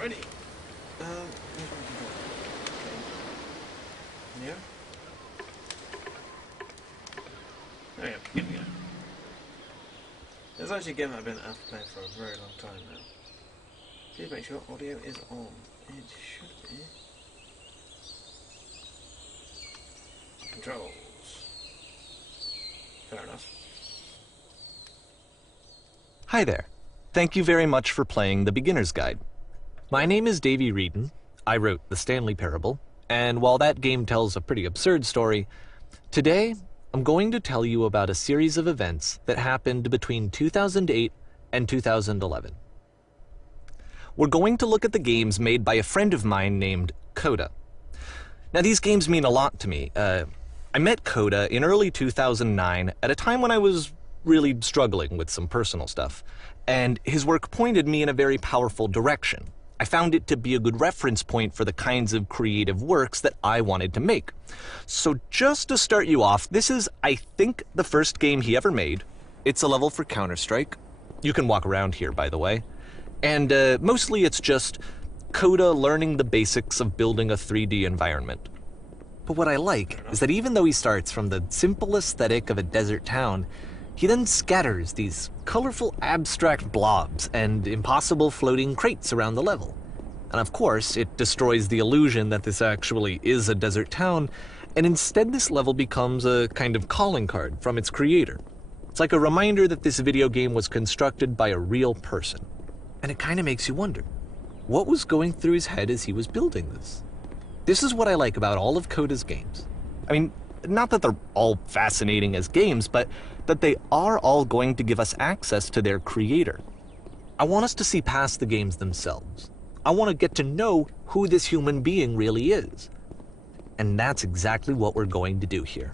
Ready. Yeah. Oh yeah, here we go. It's actually a game that I've been asked to play for a very long time now. Please make sure audio is on. It should be. Controls. Fair enough. Hi there. Thank you very much for playing The Beginner's Guide. My name is Davey Reedon. I wrote The Stanley Parable, and while that game tells a pretty absurd story, today I'm going to tell you about a series of events that happened between 2008 and 2011. We're going to look at the games made by a friend of mine named Coda. Now, these games mean a lot to me. I met Coda in early 2009 at a time when I was really struggling with some personal stuff, and his work pointed me in a very powerful direction. I found it to be a good reference point for the kinds of creative works that I wanted to make. So just to start you off, this is, I think, the first game he ever made. It's a level for Counter-Strike. You can walk around here, by the way. And mostly it's just Coda learning the basics of building a 3D environment. But what I like is that even though he starts from the simple aesthetic of a desert town, he then scatters these colorful abstract blobs and impossible floating crates around the level. And of course, it destroys the illusion that this actually is a desert town, and instead this level becomes a kind of calling card from its creator. It's like a reminder that this video game was constructed by a real person. And it kind of makes you wonder, what was going through his head as he was building this? This is what I like about all of Coda's games. I mean, not that they're all fascinating as games, but that they are all going to give us access to their creator. I want us to see past the games themselves. I want to get to know who this human being really is. And that's exactly what we're going to do here.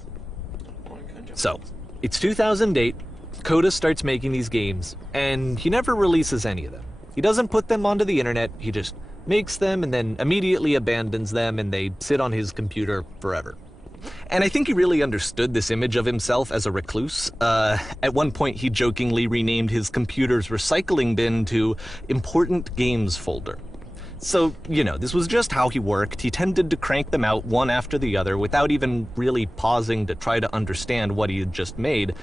So, it's 2008, Coda starts making these games, and he never releases any of them. He doesn't put them onto the internet, he just makes them and then immediately abandons them, and they sit on his computer forever. And I think he really understood this image of himself as a recluse. At one point, he jokingly renamed his computer's recycling bin to Important Games Folder. So, you know, this was just how he worked. He tended to crank them out one after the other without even really pausing to try to understand what he had just made,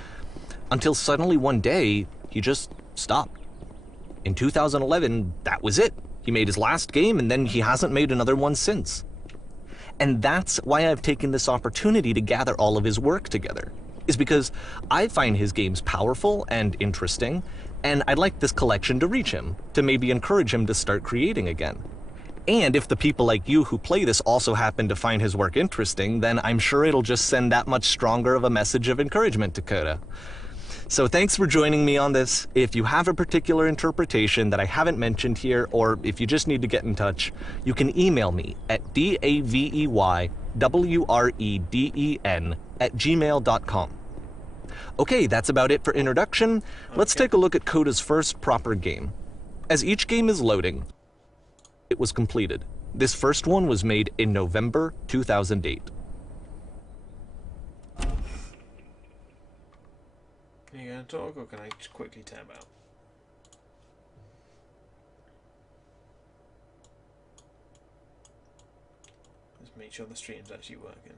until suddenly one day, he just stopped. In 2011, that was it. He made his last game, and then he hasn't made another one since. And that's why I've taken this opportunity to gather all of his work together, is because I find his games powerful and interesting, and I'd like this collection to reach him, to maybe encourage him to start creating again. And if the people like you who play this also happen to find his work interesting, then I'm sure it'll just send that much stronger of a message of encouragement to Coda. So thanks for joining me on this. If you have a particular interpretation that I haven't mentioned here, or if you just need to get in touch, you can email me at daveywreden@gmail.com. Okay, that's about it for introduction. Let's take a look at Coda's first proper game. As each game is loading, it was completed. This first one was made in November 2008. Are you going to talk, or can I just quickly tab out? Let's make sure the stream's actually working.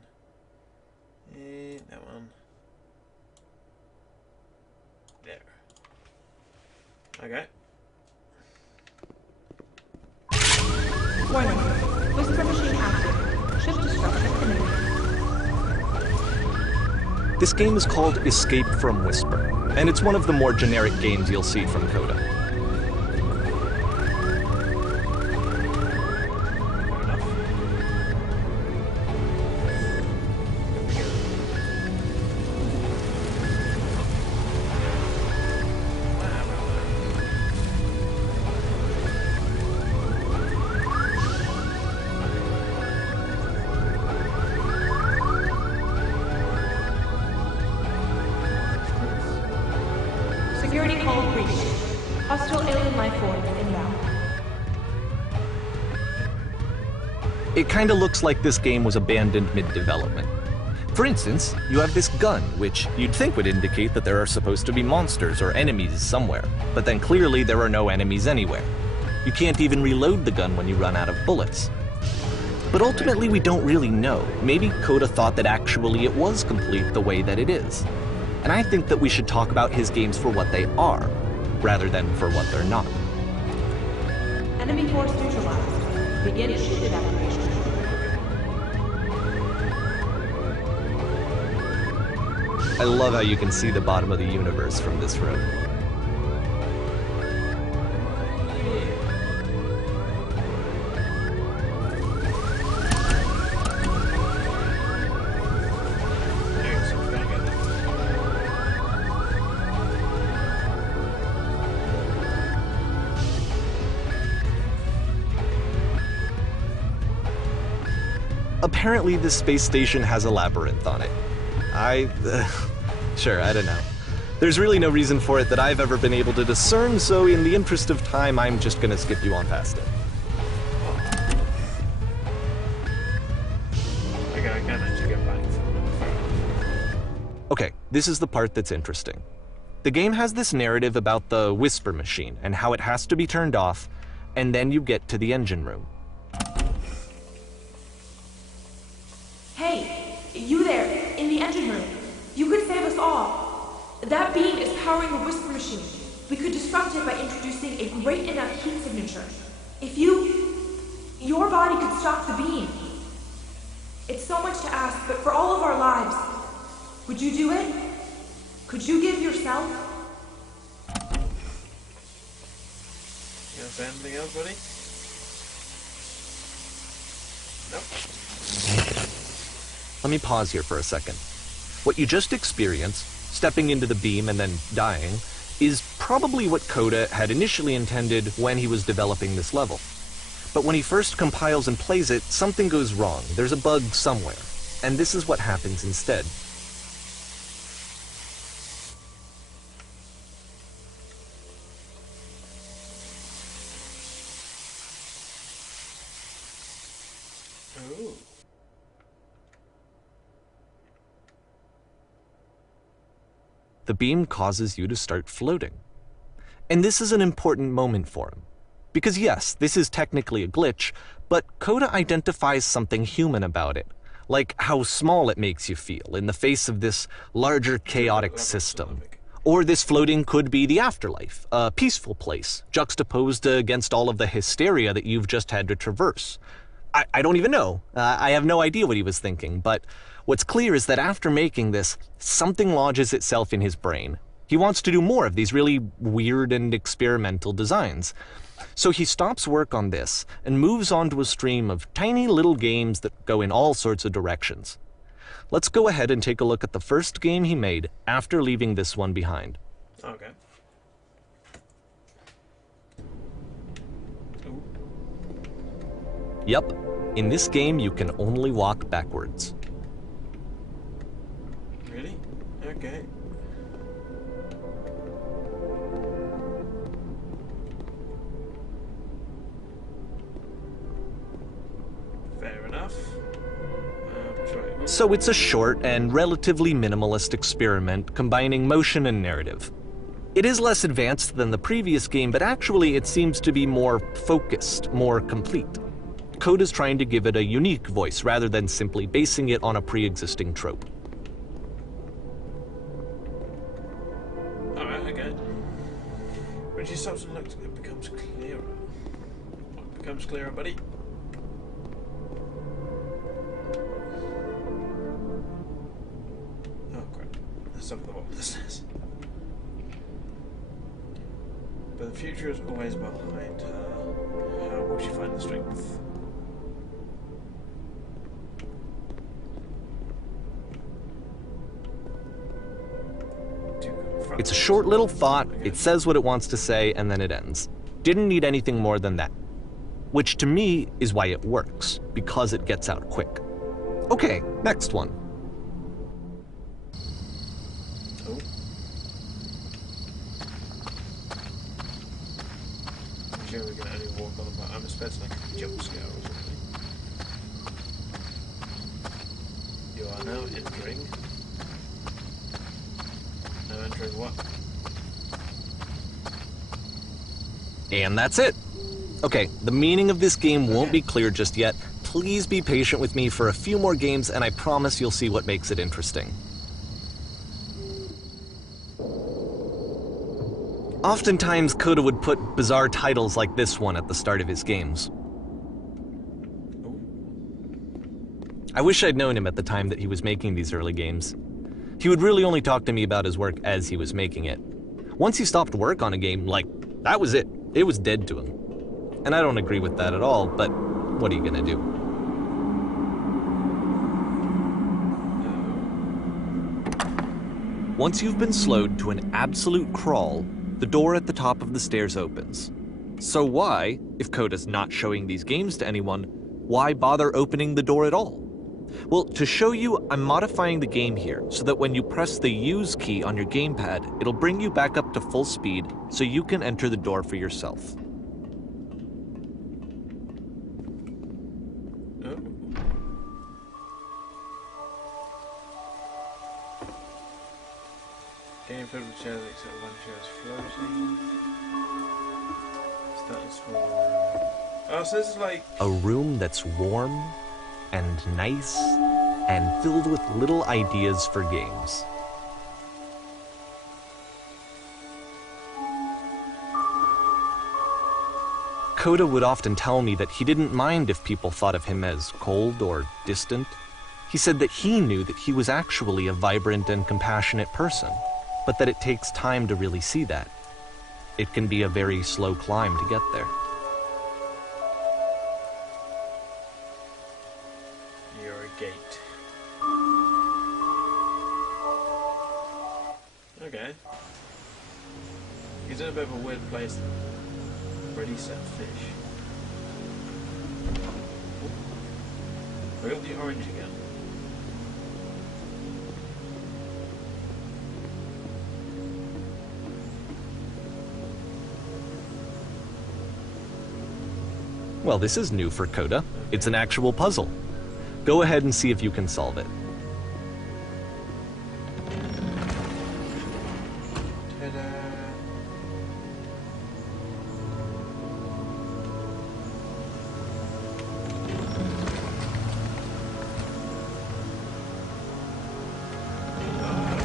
That one. There. Okay. Warning. Whisper machine active. Ship destruction imminent. This game is called Escape from Whisper, and it's one of the more generic games you'll see from Coda. Security call breached. Hostile alien life form inbound. It kinda looks like this game was abandoned mid-development. For instance, you have this gun, which you'd think would indicate that there are supposed to be monsters or enemies somewhere, but then clearly there are no enemies anywhere. You can't even reload the gun when you run out of bullets. But ultimately, we don't really know. Maybe Coda thought that actually it was complete the way that it is. And I think that we should talk about his games for what they are, rather than for what they're not. Enemy force neutralized. Begin shield evacuation. I love how you can see the bottom of the universe from this room. Apparently, this space station has a labyrinth on it. Sure, I don't know. There's really no reason for it that I've ever been able to discern, so in the interest of time, I'm just gonna skip you on past it. Okay, I can actually get back. Okay, this is the part that's interesting. The game has this narrative about the Whisper Machine and how it has to be turned off, and then you get to the engine room. Hey, you there, in the engine room. You could save us all. That beam is powering the Whisper Machine. We could disrupt it by introducing a great enough heat signature. If your body could stop the beam. It's so much to ask, but for all of our lives, would you do it? Could you give yourself? You want to say anything else, buddy? Nope. Let me pause here for a second. What you just experienced, stepping into the beam and then dying, is probably what Coda had initially intended when he was developing this level. But when he first compiles and plays it, something goes wrong. There's a bug somewhere. And this is what happens instead. Ooh. The beam causes you to start floating. And this is an important moment for him. Because yes, this is technically a glitch, but Coda identifies something human about it, like how small it makes you feel in the face of this larger chaotic system. Or this floating could be the afterlife, a peaceful place, juxtaposed against all of the hysteria that you've just had to traverse. I don't even know. I have no idea what he was thinking, but what's clear is that after making this, something lodges itself in his brain. He wants to do more of these really weird and experimental designs. So he stops work on this and moves on to a stream of tiny little games that go in all sorts of directions. Let's go ahead and take a look at the first game he made after leaving this one behind. Okay. Ooh. Yep, in this game you can only walk backwards. Really? Okay. Fair enough. Sorry. So it's a short and relatively minimalist experiment combining motion and narrative. It is less advanced than the previous game, but actually it seems to be more focused, more complete. Coda's trying to give it a unique voice rather than simply basing it on a pre-existing trope. Alright, okay. When she stops and looks, it becomes clearer. What becomes clearer, buddy? Oh crap. There's something about this is. But the future is always behind her. How will she find the strength? It's a short little thought, it says what it wants to say, and then it ends. Didn't need anything more than that. Which to me is why it works, because it gets out quick. Okay, next one. Oh. I'm sure we can only walk on the I'm expecting like a jump scare or something. You are now entering. Now entering what? And that's it. Okay, the meaning of this game won't be clear just yet. Please be patient with me for a few more games, and I promise you'll see what makes it interesting. Oftentimes, Coda would put bizarre titles like this one at the start of his games. I wish I'd known him at the time that he was making these early games. He would really only talk to me about his work as he was making it. Once he stopped work on a game, like, that was it. It was dead to him. And I don't agree with that at all, but what are you gonna do? Once you've been slowed to an absolute crawl, the door at the top of the stairs opens. So why, if Coda's not showing these games to anyone, why bother opening the door at all? Well, to show you, I'm modifying the game here so that when you press the use key on your gamepad, it'll bring you back up to full speed so you can enter the door for yourself. Game filled with chairs except one chair is floating. Starting small. Oh, so this is like a room that's warm and nice and filled with little ideas for games. Coda would often tell me that he didn't mind if people thought of him as cold or distant. He said that he knew that he was actually a vibrant and compassionate person, but that it takes time to really see that. It can be a very slow climb to get there. you're a gate. Okay. He's in a bit of a weird place. Ready, set, fish. We got the orange again. Well, this is new for Coda. It's an actual puzzle. Go ahead and see if you can solve it. Ta-da!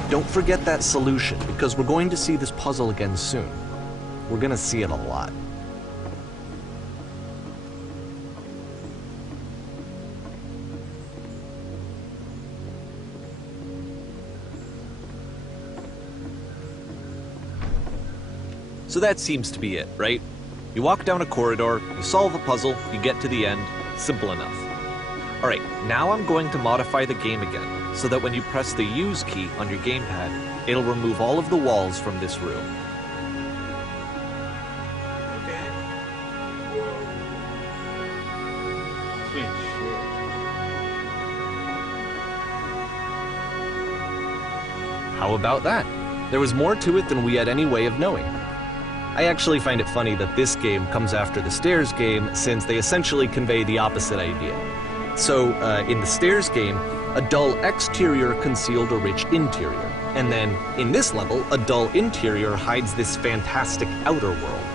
Don't forget that solution, because we're going to see this puzzle again soon. We're going to see it a lot. So that seems to be it, right? You walk down a corridor, you solve a puzzle, you get to the end. Simple enough. Alright, now I'm going to modify the game again, so that when you press the use key on your gamepad, it'll remove all of the walls from this room. Okay. Whoa. Sweet shit. How about that? There was more to it than we had any way of knowing. I actually find it funny that this game comes after the Stairs game, since they essentially convey the opposite idea. So, in the Stairs game, a dull exterior concealed a rich interior. And then, in this level, a dull interior hides this fantastic outer world.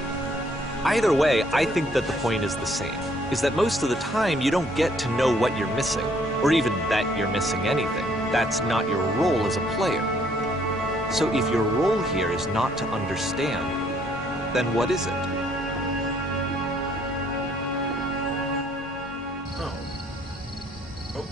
Either way, I think that the point is the same, is that most of the time you don't get to know what you're missing, or even that you're missing anything. That's not your role as a player. So if your role here is not to understand, then what is it? Oh. Oh,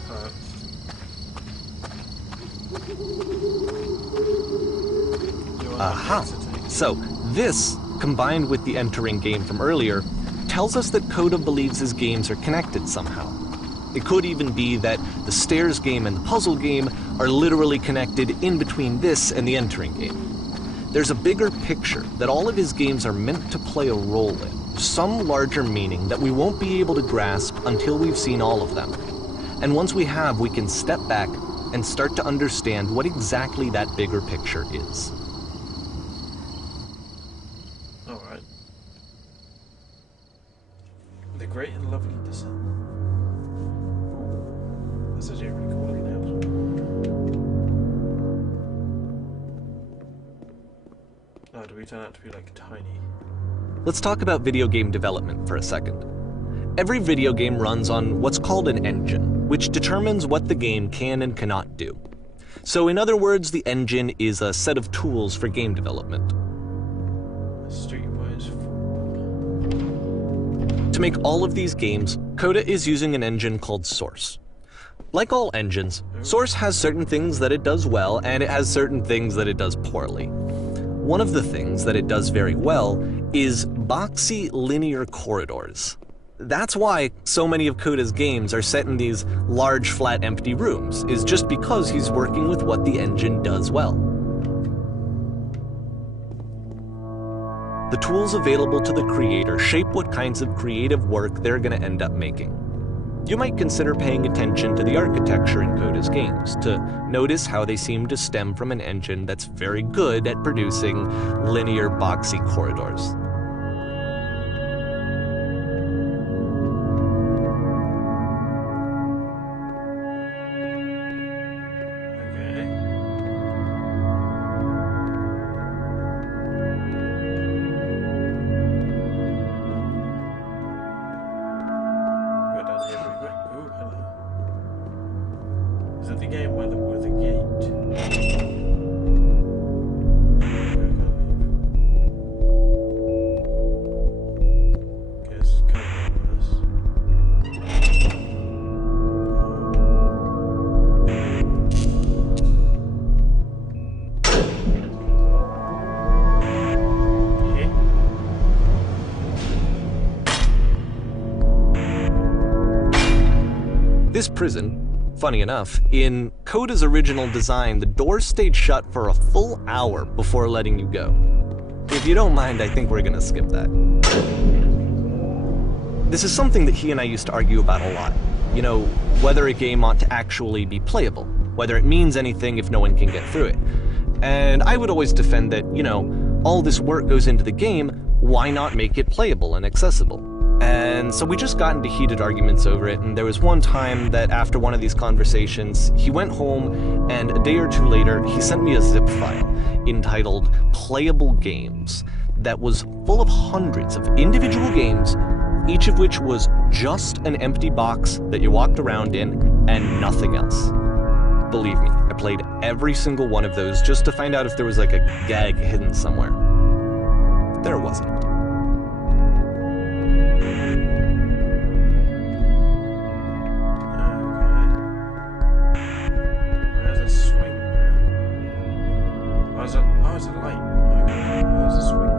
Aha! So, this, combined with the entering game from earlier, tells us that Coda believes his games are connected somehow. It could even be that the Stairs game and the puzzle game are literally connected in between this and the entering game. There's a bigger picture that all of his games are meant to play a role in, some larger meaning that we won't be able to grasp until we've seen all of them. And once we have, we can step back and start to understand what exactly that bigger picture is. alright. The Great and Lovely Descent. That's actually a really cool looking house. Oh, do we turn out to be like tiny? let's talk about video game development for a second. Every video game runs on what's called an engine, which determines what the game can and cannot do. So in other words, the engine is a set of tools for game development. Streetwise 4. To make all of these games, Coda is using an engine called Source. Like all engines, Source has certain things that it does well, and it has certain things that it does poorly. One of the things that it does very well is boxy linear corridors. That's why so many of Coda's games are set in these large, flat, empty rooms, is just because he's working with what the engine does well. The tools available to the creator shape what kinds of creative work they're going to end up making. You might consider paying attention to the architecture in Coda's games, to notice how they seem to stem from an engine that's very good at producing linear, boxy corridors. Is it the game with a gate? Guess kind of this. This prison, funny enough, in Coda's original design, the doors stayed shut for a full hour before letting you go. If you don't mind, I think we're gonna skip that. This is something that he and I used to argue about a lot. You know, whether a game ought to actually be playable, whether it means anything if no one can get through it. And I would always defend that, you know, all this work goes into the game, why not make it playable and accessible? And so we just got into heated arguments over it, and there was one time that after one of these conversations, he went home, and a day or two later, he sent me a zip file entitled Playable Games that was full of hundreds of individual games, each of which was just an empty box that you walked around in and nothing else. Believe me, I played every single one of those just to find out if there was like a gag hidden somewhere. There wasn't. Is it light? Okay, there's a swing.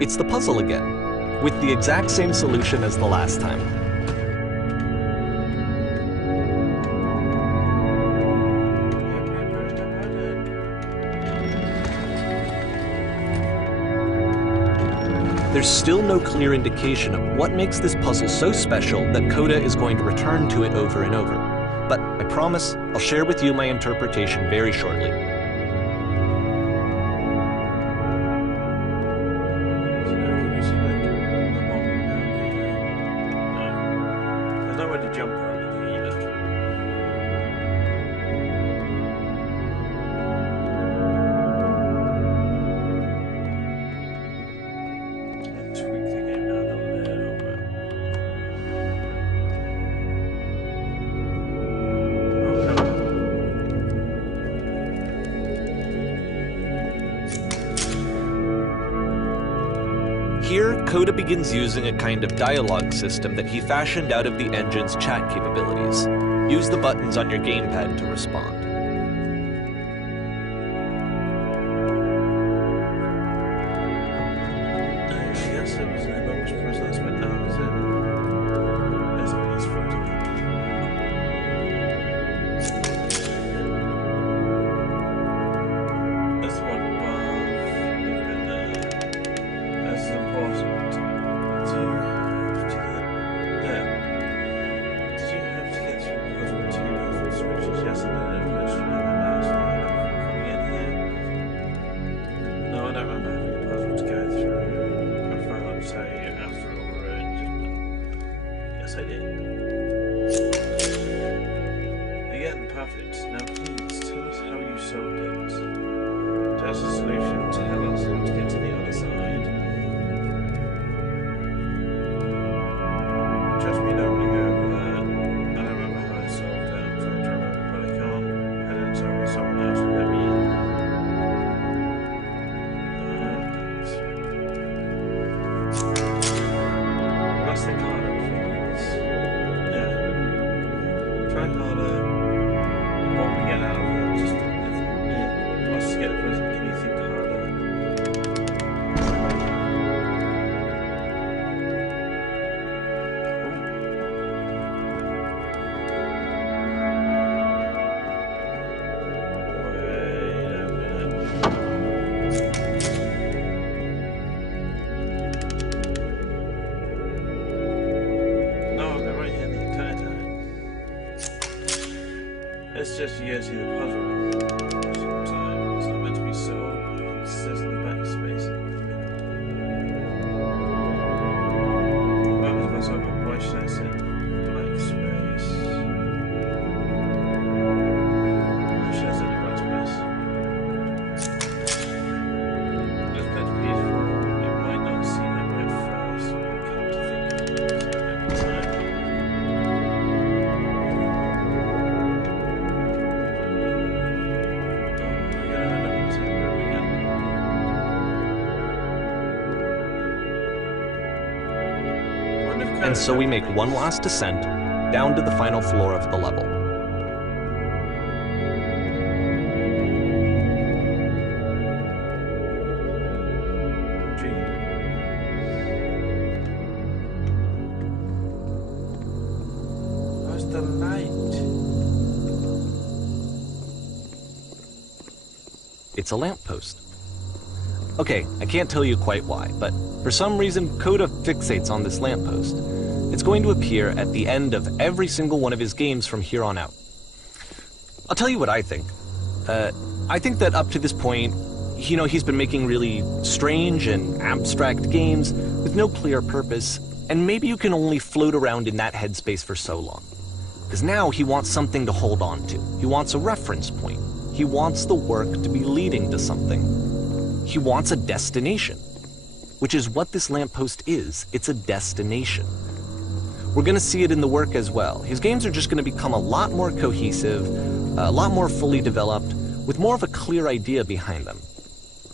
It's the puzzle again, with the exact same solution as the last time. There's still no clear indication of what makes this puzzle so special that Coda is going to return to it over and over. But I promise I'll share with you my interpretation very shortly. There's nowhere to jump or anything either. Here, Coda begins using a kind of dialogue system that he fashioned out of the engine's chat capabilities. Use the buttons on your gamepad to respond. Yes, it was an enormous process, but now it's in. That's what he's floating. That's the one above. That's important. Do you have to get there? Did you have to get through because we're two different switches? Yes, and then it literally the last line of coming in here. No, I don't remember having a puzzle to go through. I found I did. Again, perfect. Now please tell us how you solved it. Tell us the solution. Tell us how to get to the other side. Trust me, don't want to go over that. I don't remember how I solved it. I'm trying to remember, but I can't. I didn't solve it. Someone else will let me in. Let's think harder, please. Yeah. Try harder. What we get out of it, just yeah. Let's get a present. Can you think harder? Wait a minute. No, they're right here the entire time. It's just you guys see the puzzle. Sometimes it's not meant to be solved. It says in the backspace. What happens if I solve it? Why should I say black space? Why should I say the backspace? It's meant to be beautiful. It might not seem that way at first, but you come to think of it every time. And so we make one last descent down to the final floor of the level. Where's the light? It's a lamppost. Okay, I can't tell you quite why, but for some reason Coda fixates on this lamppost. It's going to appear at the end of every single one of his games from here on out. I'll tell you what I think. I think that up to this point, you know, he's been making really strange and abstract games with no clear purpose, and maybe you can only float around in that headspace for so long. Because now he wants something to hold on to. He wants a reference point. He wants the work to be leading to something. He wants a destination, which is what this lamppost is. It's a destination. We're going to see it in the work as well. His games are just going to become a lot more cohesive, a lot more fully developed, with more of a clear idea behind them.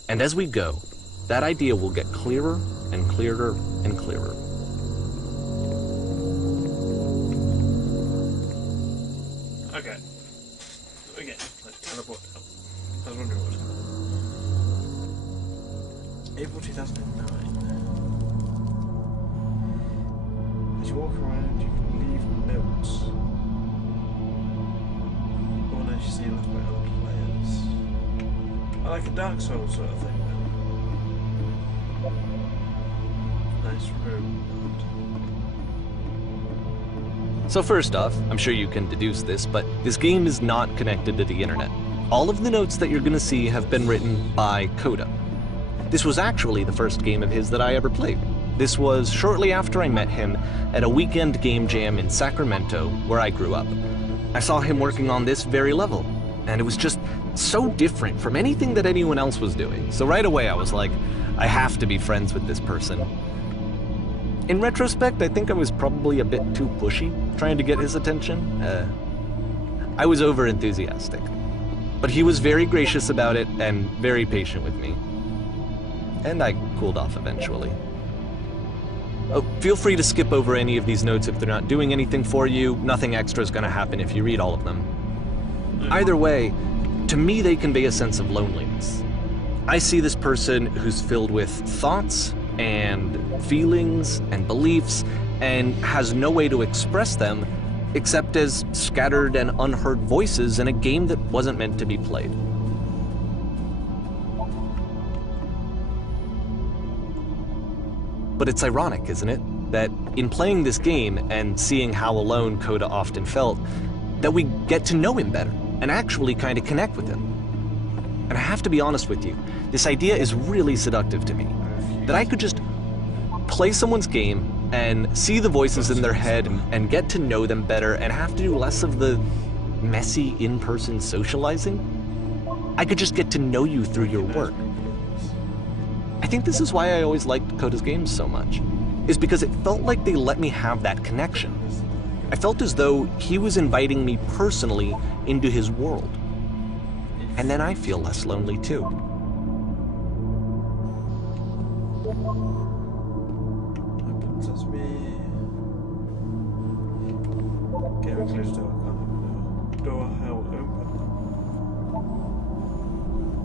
And as we go, that idea will get clearer and clearer and clearer. Okay. Again, let's teleport down. I was wondering what was going on. April 2009. As you walk around, you can leave notes. Or as you see left by other players. I like a Dark Souls sort of thing. Nice room. So first off, I'm sure you can deduce this, but this game is not connected to the internet. All of the notes that you're going to see have been written by Coda. This was actually the first game of his that I ever played. This was shortly after I met him at a weekend game jam in Sacramento, where I grew up. I saw him working on this very level, and it was just so different from anything that anyone else was doing. So right away I was like, I have to be friends with this person. In retrospect, I think I was probably a bit too pushy, trying to get his attention. I was over-enthusiastic. But he was very gracious about it and very patient with me. And I cooled off eventually. Oh, feel free to skip over any of these notes if they're not doing anything for you. Nothing extra is going to happen if you read all of them. Either way, to me they convey a sense of loneliness. I see this person who's filled with thoughts and feelings and beliefs and has no way to express them except as scattered and unheard voices in a game that wasn't meant to be played. But it's ironic, isn't it, that in playing this game and seeing how alone Coda often felt, that we get to know him better and actually kind of connect with him. And I have to be honest with you, this idea is really seductive to me. That I could just play someone's game, and see the voices in their head and get to know them better and have to do less of the messy in-person socializing. I could just get to know you through your work. I think this is why I always liked Coda's games so much, is because it felt like they let me have that connection. I felt as though he was inviting me personally into his world. And then I feel less lonely too. That's me. Get a closed door, can't open the door. Door held open.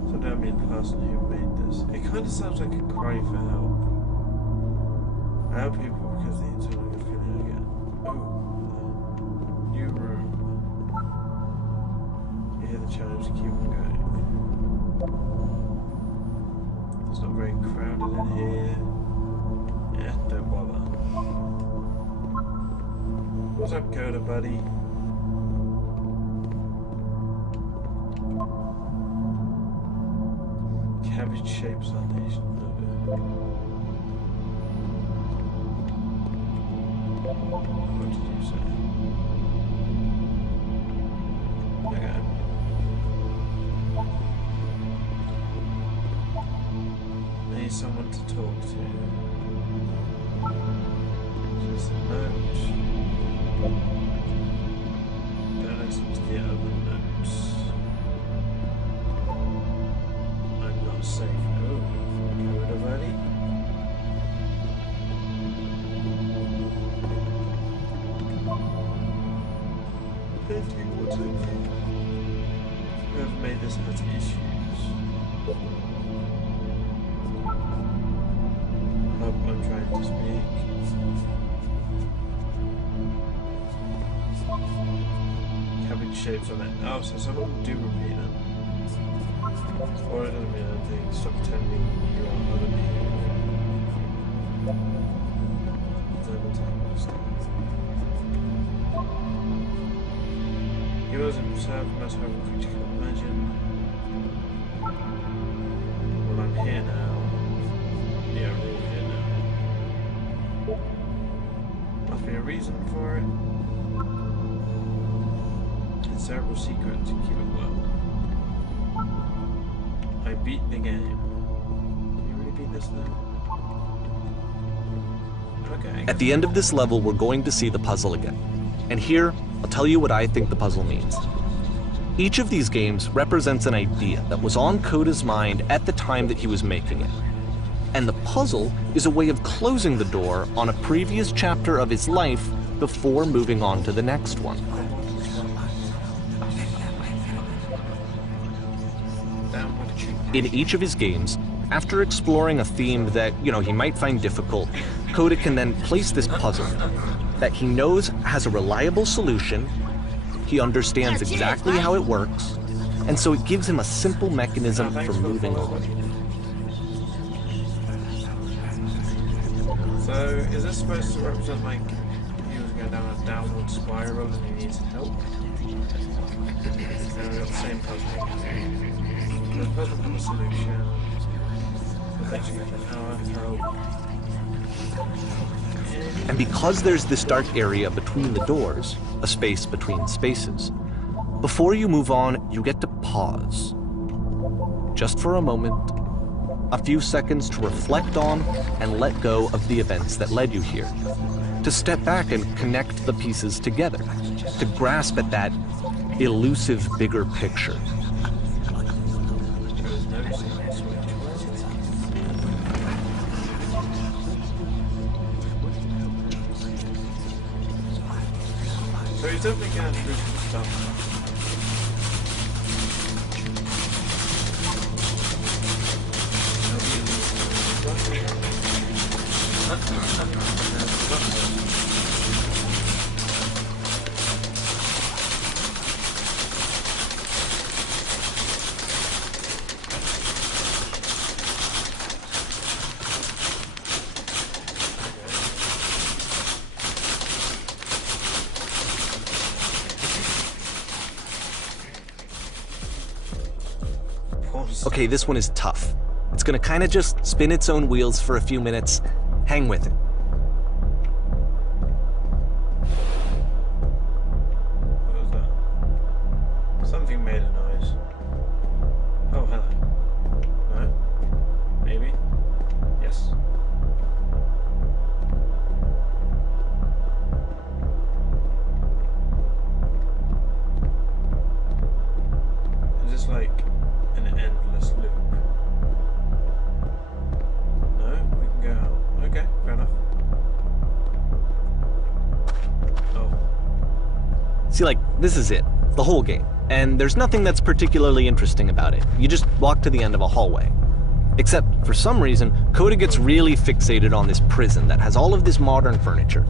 So don't mean the person who made this. It kind of sounds like a cry for help. I help people because they need to know good feeling again. Oh, new room. You hear the chimes keep on going. It's not very crowded in here. Yeah, don't bother. What's up, Coda, buddy? Cabbage-shaped foundation. What did you say? Okay. I need someone to talk to. Just a note. Don't listen to the other notes. I'm not safe. Oh, Coda buddy. Whoever made this has issues. I'm trying to speak. Cabbage shapes on it. Oh, so some of them do repeat them. Or it doesn't mean anything. Stop pretending you are other people. Heroes himself must have a critical imagine. Well, I'm here now. Yeah, we're all here now. Must be a reason for it. It's a terrible secret to keep it well. I beat the game. Can you really beat this now? Okay. At the end of this level, we're going to see the puzzle again. And here, I'll tell you what I think the puzzle means. Each of these games represents an idea that was on Coda's mind at the time that he was making it. And the puzzle is a way of closing the door on a previous chapter of his life before moving on to the next one. In each of his games, after exploring a theme that, he might find difficult, Coda can then place this puzzle that he knows has a reliable solution, he understands exactly how it works, and so it gives him a simple mechanism for moving on. So, is this supposed to represent, like, he was going down a downward spiral and he needs help? And we got the same puzzle. The puzzle has a solution. Eventually, help. And because there's this dark area between the doors, a space between spaces, before you move on, you get to pause. Just for a moment, a few seconds to reflect on and let go of the events that led you here. To step back and connect the pieces together. To grasp at that elusive bigger picture. So he's definitely going through some stuff. Okay, this one is tough. It's gonna kind of just spin its own wheels for a few minutes. Hang with it. See, like, this is it. The whole game. And there's nothing that's particularly interesting about it. You just walk to the end of a hallway. Except, for some reason, Coda gets really fixated on this prison that has all of this modern furniture.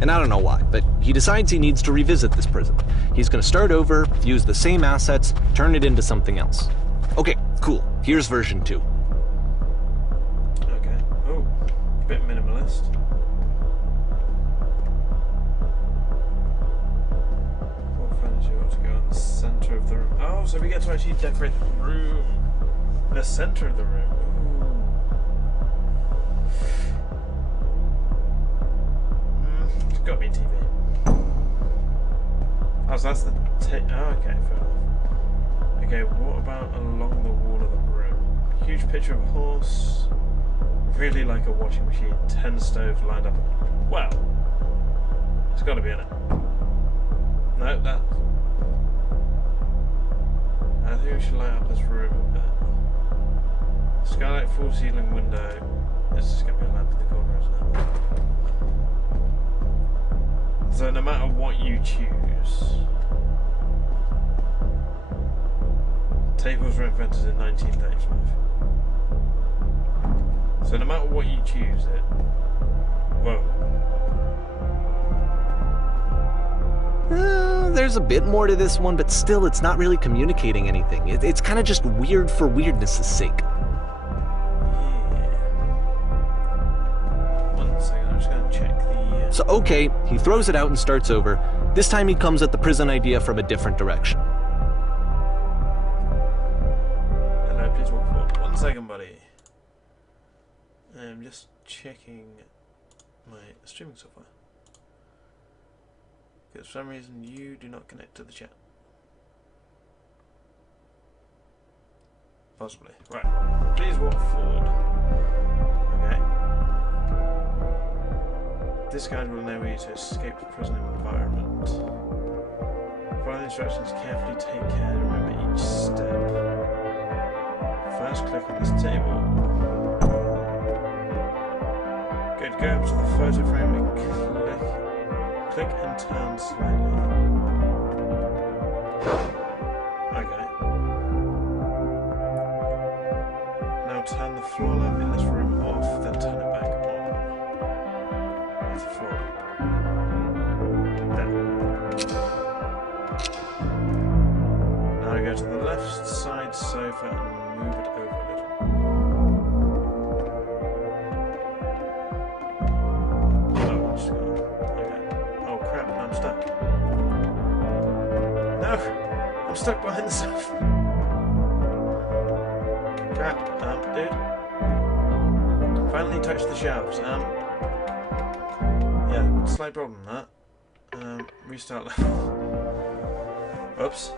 And I don't know why, but he decides he needs to revisit this prison. He's gonna start over, use the same assets, turn it into something else. Okay, cool. Here's version 2. Okay. Oh, a bit minimalist. What furniture ought to go in the center of the room? Oh, so we get to actually decorate the room. The center of the room. It's got to be a TV. Oh, so that's the oh, okay, fair enough. Okay, what about along the wall of the room? Huge picture of a horse. Really like a washing machine. 10 stoves lined up. Well, it's got to be in it. No, that. I think we should light up this room a bit. Skylight, full ceiling window. This is going to be a lamp in the corner, isn't it? So no matter what you choose, tables were invented in 1935. So no matter what you choose, it. Whoa. There's a bit more to this one, but still, it's not really communicating anything. It's kind of just weird for weirdness' sake. So okay, he throws it out and starts over. This time he comes at the prison idea from a different direction. Hello, please walk forward. 1 second, buddy. I'm just checking my streaming software. Because for some reason you do not connect to the chat. Possibly. Right. Please walk forward. Okay. This guide will enable you to escape the prison environment. Follow the instructions carefully, take care to remember each step. First, click on this table. Good, go up to the photo frame and click and turn slightly. Okay. Now turn the floor lamp in this room off, then turn it back on. That's the floor lamp. There. Now go to the left side sofa and move it over a little. Oh, just gonna, okay. Oh crap, I'm stuck. No! I'm stuck behind the sofa. Crap, dude. Finally touched the shelves. Yeah, slight problem that. Restart level. Oops.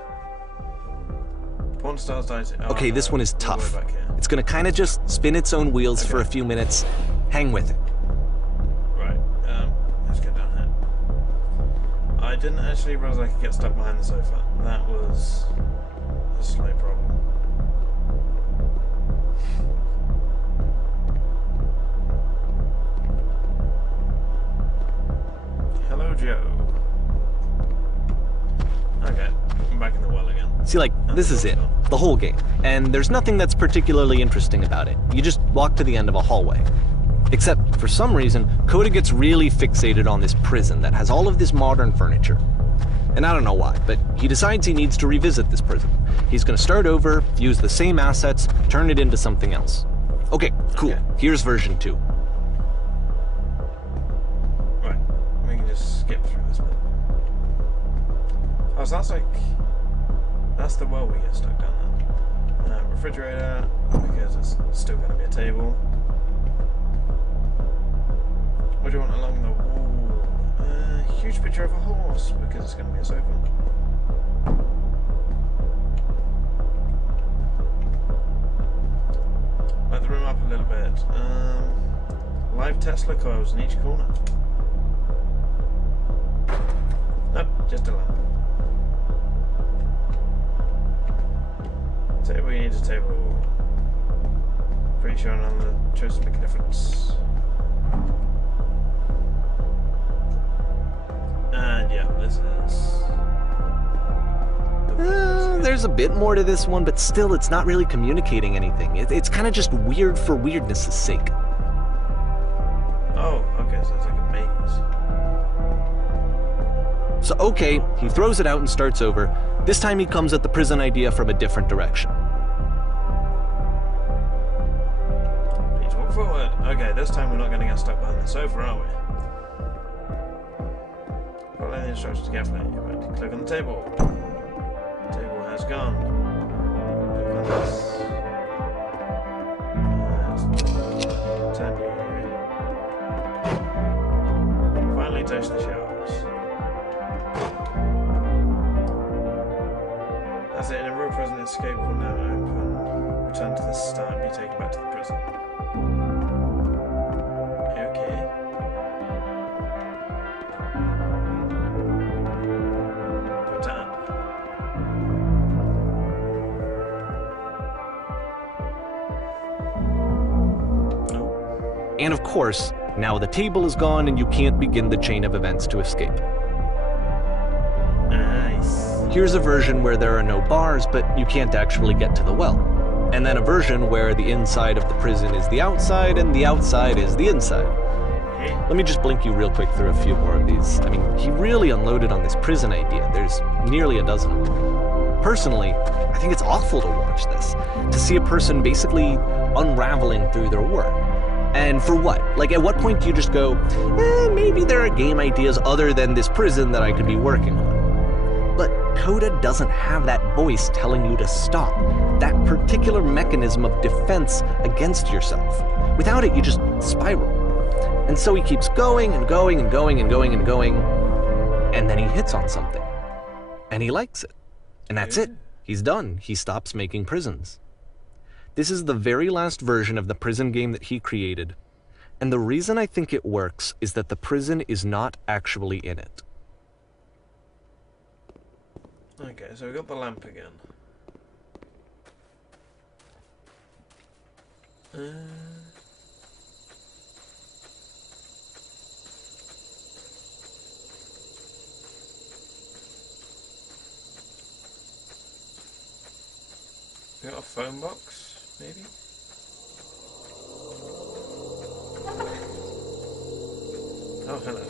Pawn stars dies. Oh, Okay, this one is tough. Back here. It's gonna kind of just spin its own wheels for a few minutes. Hang with it. Right, let's get down here. I didn't actually realize I could get stuck behind the sofa. That was a slight problem. Hello, Joe. Okay, I'm back in the well again. See, like, this is it. The whole game. And there's nothing that's particularly interesting about it. You just walk to the end of a hallway. Except, for some reason, Coda gets really fixated on this prison that has all of this modern furniture. And I don't know why, but he decides he needs to revisit this prison. He's gonna start over, use the same assets, turn it into something else. Okay, cool. Okay. Here's version 2. Right, we can just skip through this bit. Oh, so that's like... That's the well we get stuck down there. Refrigerator, because it's still going to be a table. What do you want along the wall? Huge picture of a horse, because it's going to be a sofa. Light the room up a little bit. Live Tesla coils in each corner. Nope, just a lamp. Table, you need a table. Pretty sure none of the choices make a difference. And Yeah, this is... There's a bit more to this one, but still, it's not really communicating anything. It's kind of just weird for weirdness' sake. Oh, okay, so it's like a maze. So, okay, he throws it out and starts over. This time he comes at the prison idea from a different direction. Please walk forward. Okay, this time we're not going to get stuck behind the sofa, are we? Follow the instructions carefully. Right, click on the table. The table has gone. Click on this. Turn you. Finally touch the shelves. That's it. In a real prison, escape will now open. Return to the start and be taken back to the prison. Okay. Return. And of course, now the table is gone and you can't begin the chain of events to escape. Nice. Here's a version where there are no bars, but you can't actually get to the well. And then a version where the inside of the prison is the outside and the outside is the inside. Okay. Let me just blink you real quick through a few more of these. I mean, he really unloaded on this prison idea. There's nearly a dozen of them. Personally, I think it's awful to watch this, to see a person basically unraveling through their work. And for what? Like, at what point do you just go, maybe there are game ideas other than this prison that I could be working on? But Coda doesn't have that voice telling you to stop, that particular mechanism of defense against yourself. Without it, you just spiral. And so he keeps going and going and going and going and going, and then he hits on something. And he likes it. And that's it. He's done. He stops making prisons. This is the very last version of the prison game that he created. And the reason I think it works is that the prison is not actually in it. Okay, so we got the lamp again. We got a phone box, maybe? Oh, hello.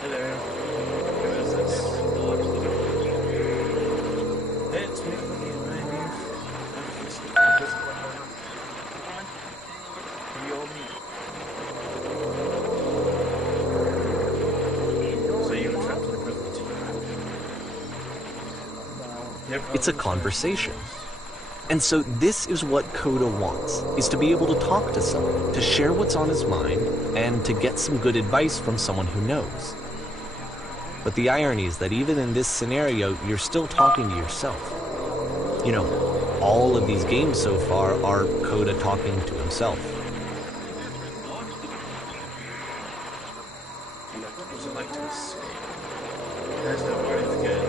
Hello. Who is this? It's me, my youth. We all meet. So you were trapped in a prison too? Yep. It's a conversation. And so this is what Coda wants, is to be able to talk to someone, to share what's on his mind, and to get some good advice from someone who knows. But the irony is that even in this scenario, you're still talking to yourself. You know, all of these games so far are Coda talking to himself. What's it like to escape? There's no way to get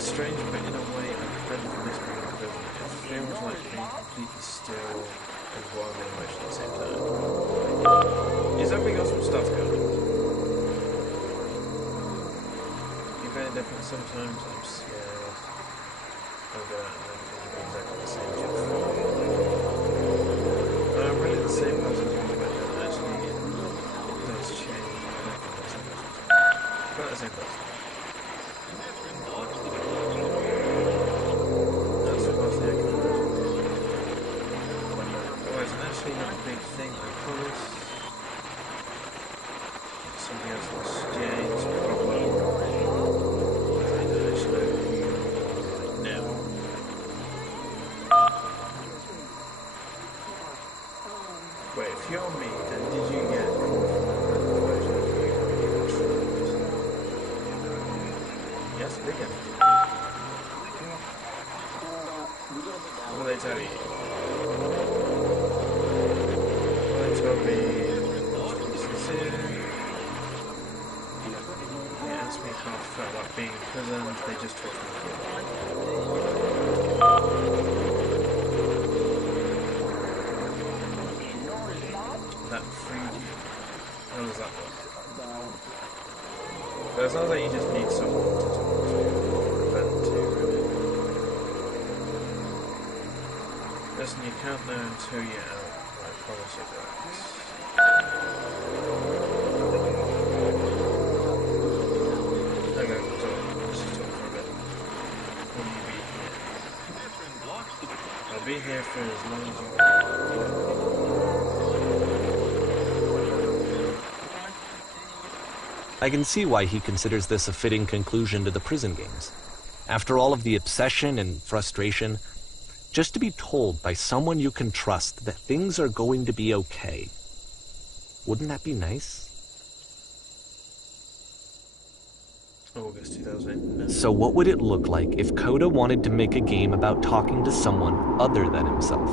strange, but in a way, I'm ready for this kind of prison. It feels like being completely still and wild and emotional at the same time. Is that we got some stuff going? You're very different sometimes. I'm scared. I'll go out and then think you'll be exactly the same as before. But I'm really the same person as you were, but actually it does change. I don't think that's the same person. Quite the same person. That's supposed to be a conversation. Oh, it's actually not a big thing, I promise. It's something else that's Jane's problem. I don't actually know. Wait, if you're me, then did you get called from the version of you trapped? Yes, big entity. What did they tell you? Well, they told me not to be sincere. They asked me how I felt about being in prison. They just talked me through it. 3D. How does that work? So it sounds like you just need someone to talk to or a vent to, really. Listen, you can't know until you're out. I promise you that. Okay, let's just talk for a bit. Will you be here? I'll be here for as long as you want. I can see why he considers this a fitting conclusion to the prison games. After all of the obsession and frustration, just to be told by someone you can trust that things are going to be okay. Wouldn't that be nice? August 2008. So what would it look like if Coda wanted to make a game about talking to someone other than himself?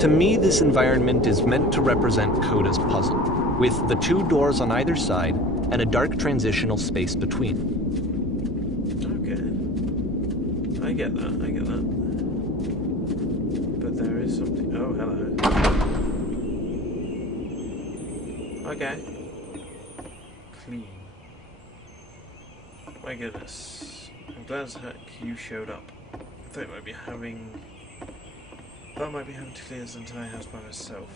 To me, this environment is meant to represent Coda's puzzle, with the two doors on either side and a dark transitional space between. Okay. I get that. But there is something... Oh, hello. Okay. Clean. My goodness. I'm glad as heck you showed up. I thought I might be having to clear this entire house by myself.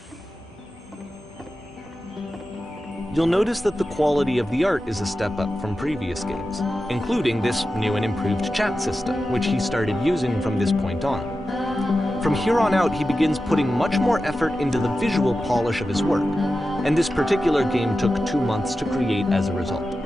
You'll notice that the quality of the art is a step up from previous games, including this new and improved chat system, which he started using from this point on. From here on out, he begins putting much more effort into the visual polish of his work, and this particular game took 2 months to create as a result.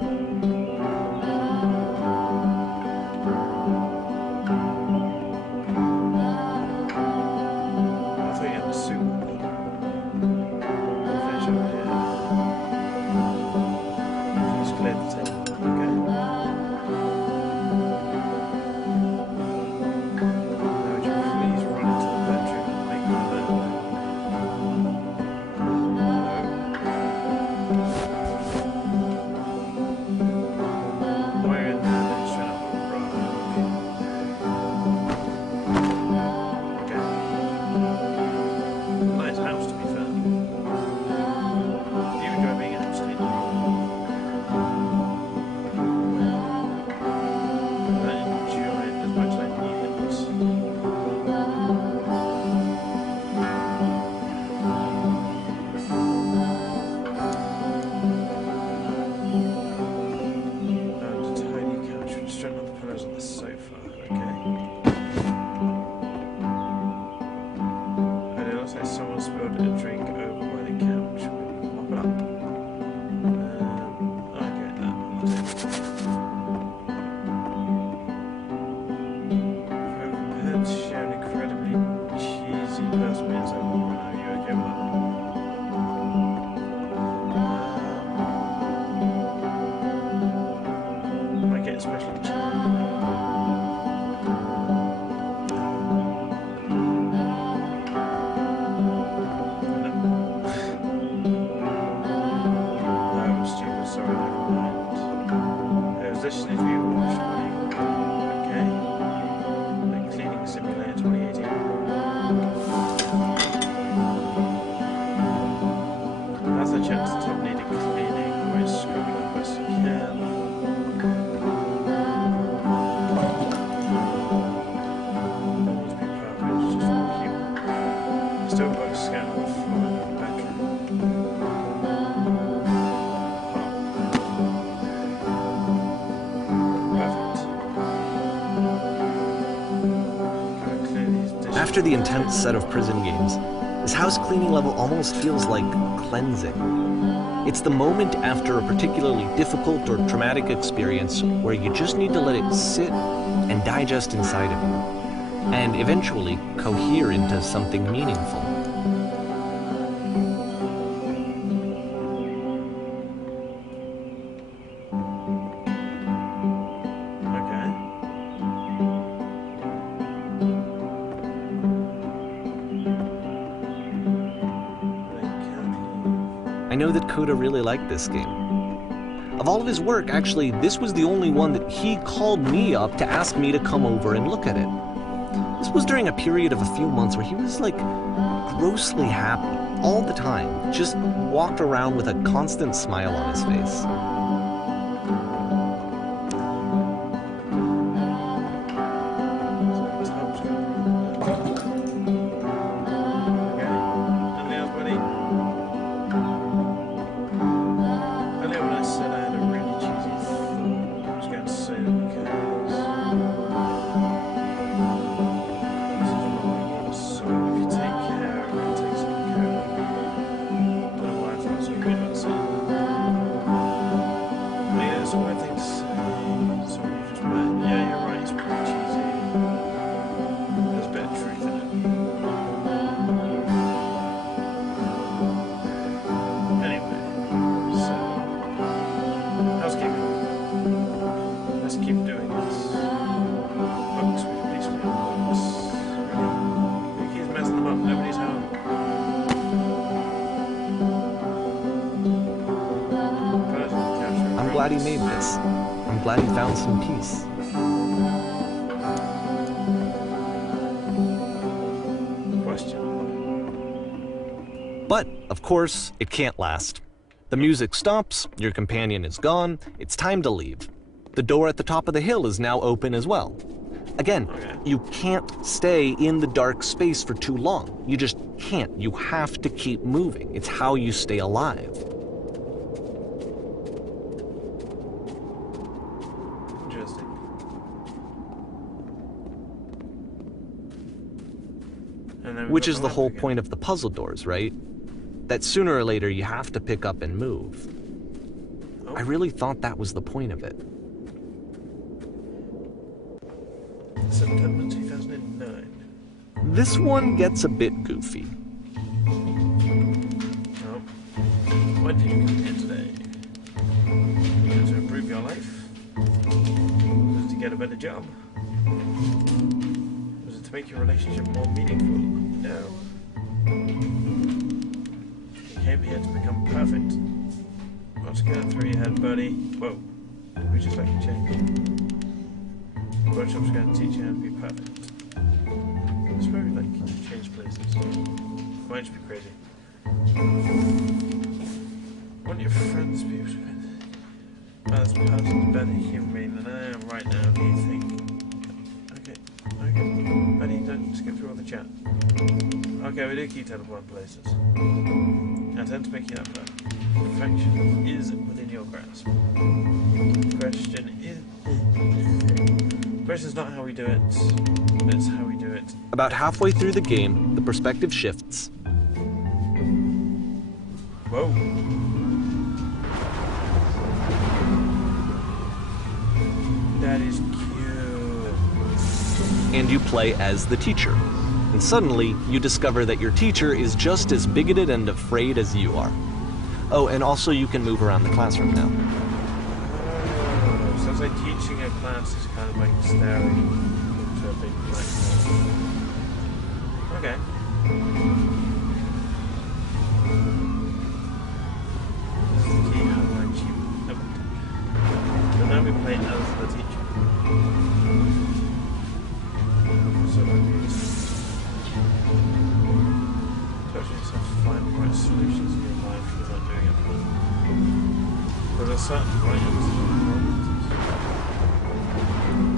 After the intense set of prison games, this house cleaning level almost feels like cleansing. It's the moment after a particularly difficult or traumatic experience where you just need to let it sit and digest inside of you, and eventually cohere into something meaningful. I know that Coda really liked this game. Of all of his work, actually, this was the only one that he called me up to ask me to come over and look at it. This was during a period of a few months where he was like grossly happy all the time, just walked around with a constant smile on his face. I'm glad he made this. I'm glad he found some peace. But, of course, it can't last. The music stops, your companion is gone, it's time to leave. The door at the top of the hill is now open as well. Again, you can't stay in the dark space for too long. You just can't. You have to keep moving. It's how you stay alive. Interesting. Which is the whole point of the puzzle doors, right? That sooner or later you have to pick up and move. I really thought that was the point of it. September 2009. This one gets a bit goofy. Oh. Why did you come here today? Was it to improve your life? Was it to get a better job? Was it to make your relationship more meaningful? No. You came here to become perfect. What's going through your head, buddy? Whoa. We just like a change. Workshop's going to teach you how to be perfect. It's very like change places. Might just be crazy. Want your friends to be with? This person's better human than I am right now, do you think? Okay. Buddy, don't skip through all the chat. Okay, we do keep teleporting places. I tend to make you up though. Perfection is within your grasp. The question's not how we do it, it's how we do it. About halfway through the game, the perspective shifts. Whoa. That is cute. And you play as the teacher. And suddenly, you discover that your teacher is just as bigoted and afraid as you are. Oh, and also you can move around the classroom now. Sounds like teaching a class is kind of like staring into a big blackboard. Okay. This is the key, how do I achieve it? So now we play as the teacher. So like this. Touch yourself to find the right solutions in your life without doing it wrong. But there's certain points.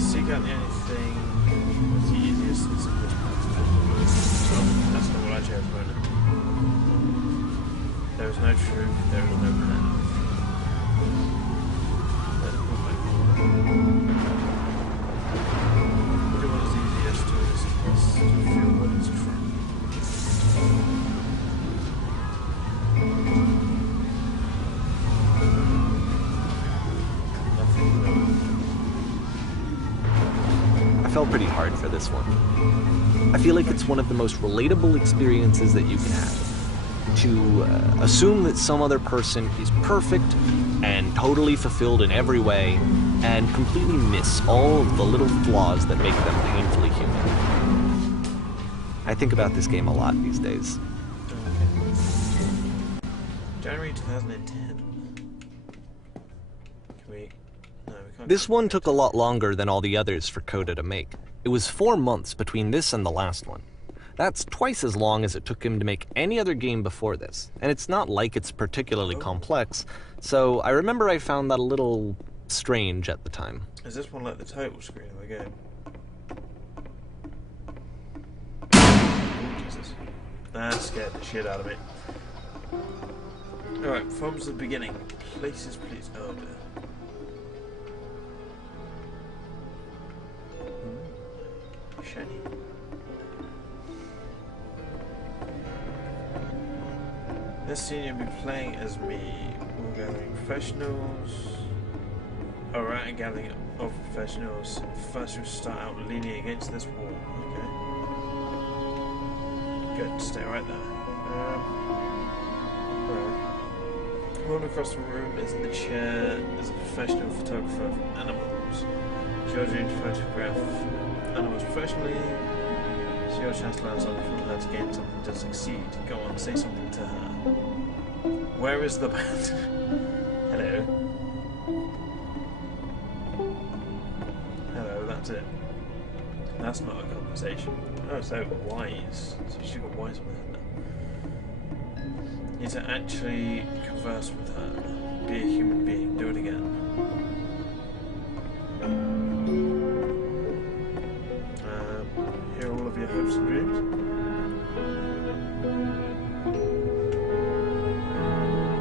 Seek out the only thing that's the easiest and simplest path to do. So, that's not what I chose, won't it? There is no truth, there is no path. Let it go back. Do what is easiest to the simplest to feel what is true. I felt pretty hard for this one. I feel like it's one of the most relatable experiences that you can have. To assume that some other person is perfect and totally fulfilled in every way, and completely miss all of the little flaws that make them painfully human. I think about this game a lot these days. January 2010. No, we can't. This one took a lot longer than all the others for Coda to make. It was 4 months between this and the last one. That's twice as long as it took him to make any other game before this, and it's not like it's particularly complex, so I remember I found that a little strange at the time. Is this one like the title screen of the game? Jesus. That scared the shit out of me. Alright, from the beginning. Places, please. Oh dear. Shiny. This scene you'll be playing as me. We're gathering professionals. Alright, a gathering of professionals. First, we'll start out leaning against this wall. Okay. Good, stay right there. Alright. Rolling across the room is in the chair. There's a professional photographer of animals. Judging to photograph animals professionally. It's your chance to learn something from her to gain something to succeed. Go on, say something to her. Where is the band? Hello. Hello, that's it. That's not a conversation. Oh, so wise. So she's got wise with her now. You need to actually converse with her. Be a human being. Do it again. Hear all of your hopes and dreams.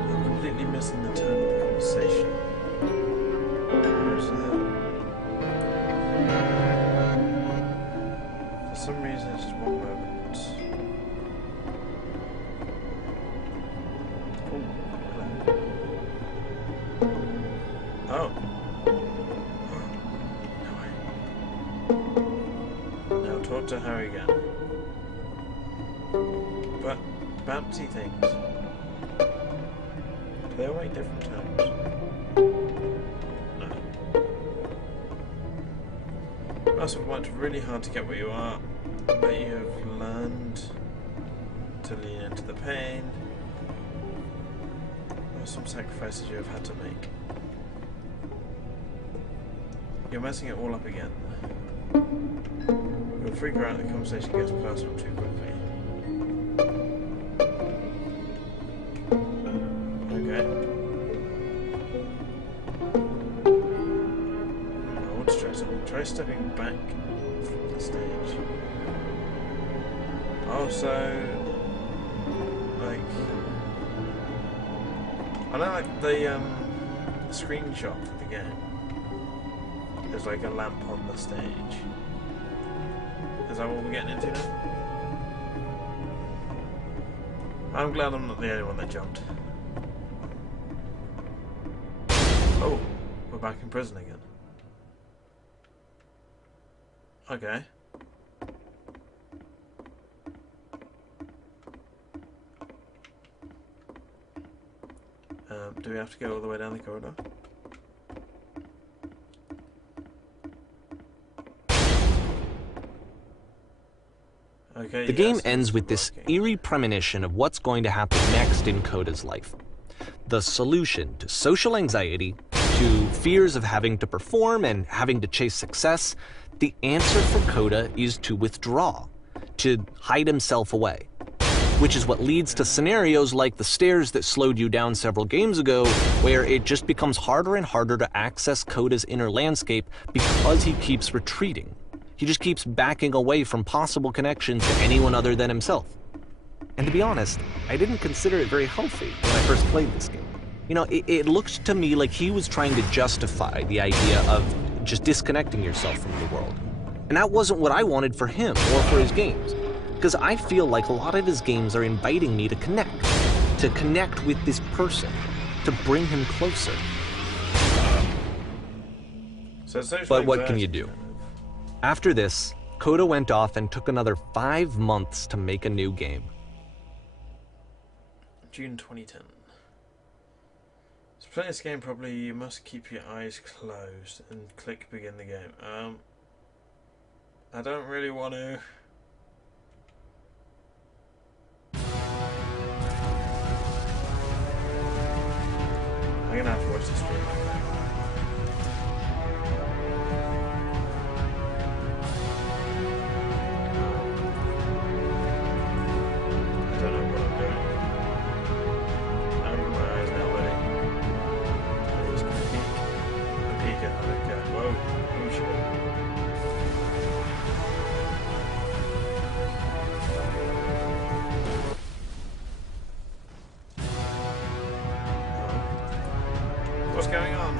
I'm completely missing the turn of the conversation. For some reason, it's just one moment. Oh. Now talk to her again. But bouncy things. Do they all make different tones? No. Must have worked really hard to get where you are, but you have learned to lean into the pain. There are some sacrifices you have had to make. You're messing it all up again. You'll figure out the conversation gets personal too quickly. Okay. I want to try something. Try stepping back from the stage. Oh, so... like... I know, like, the screenshot of the game. There's like a lamp on the stage. Is that what we're getting into now? I'm glad I'm not the only one that jumped. Oh, we're back in prison again. Okay. Do we have to go all the way down the corridor? Okay, The game ends with this eerie premonition of what's going to happen next in Coda's life. The solution to social anxiety, to fears of having to perform and having to chase success, the answer for Coda is to withdraw, to hide himself away. Which is what leads to scenarios like the stairs that slowed you down several games ago, where it just becomes harder and harder to access Coda's inner landscape because he keeps retreating. He just keeps backing away from possible connections to anyone other than himself. And to be honest, I didn't consider it very healthy when I first played this game. You know, it looked to me like he was trying to justify the idea of just disconnecting yourself from the world. And that wasn't what I wanted for him or for his games. Because I feel like a lot of his games are inviting me to connect with this person, to bring him closer. But what can you do? After this, Coda went off and took another 5 months to make a new game. June 2010. To play this game properly, you must keep your eyes closed and click begin the game. I don't really want to. I'm gonna have to watch the stream. What's going on?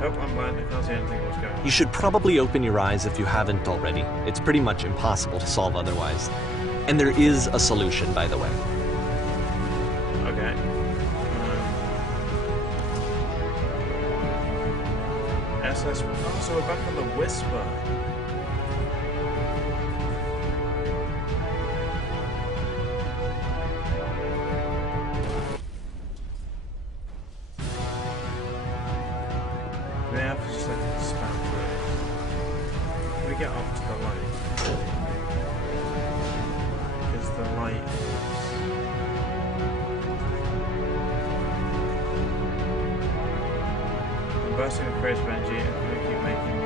Hope I'm blind. I can't see anything. What's going on? You should probably open your eyes if you haven't already. It's pretty much impossible to solve otherwise. And there is a solution, by the way. Okay. SS. Oh, so we're back on the Whisper. We have to just like spam through. Can we get off to the light? Because the light is. I'm bursting with creative energy and we keep making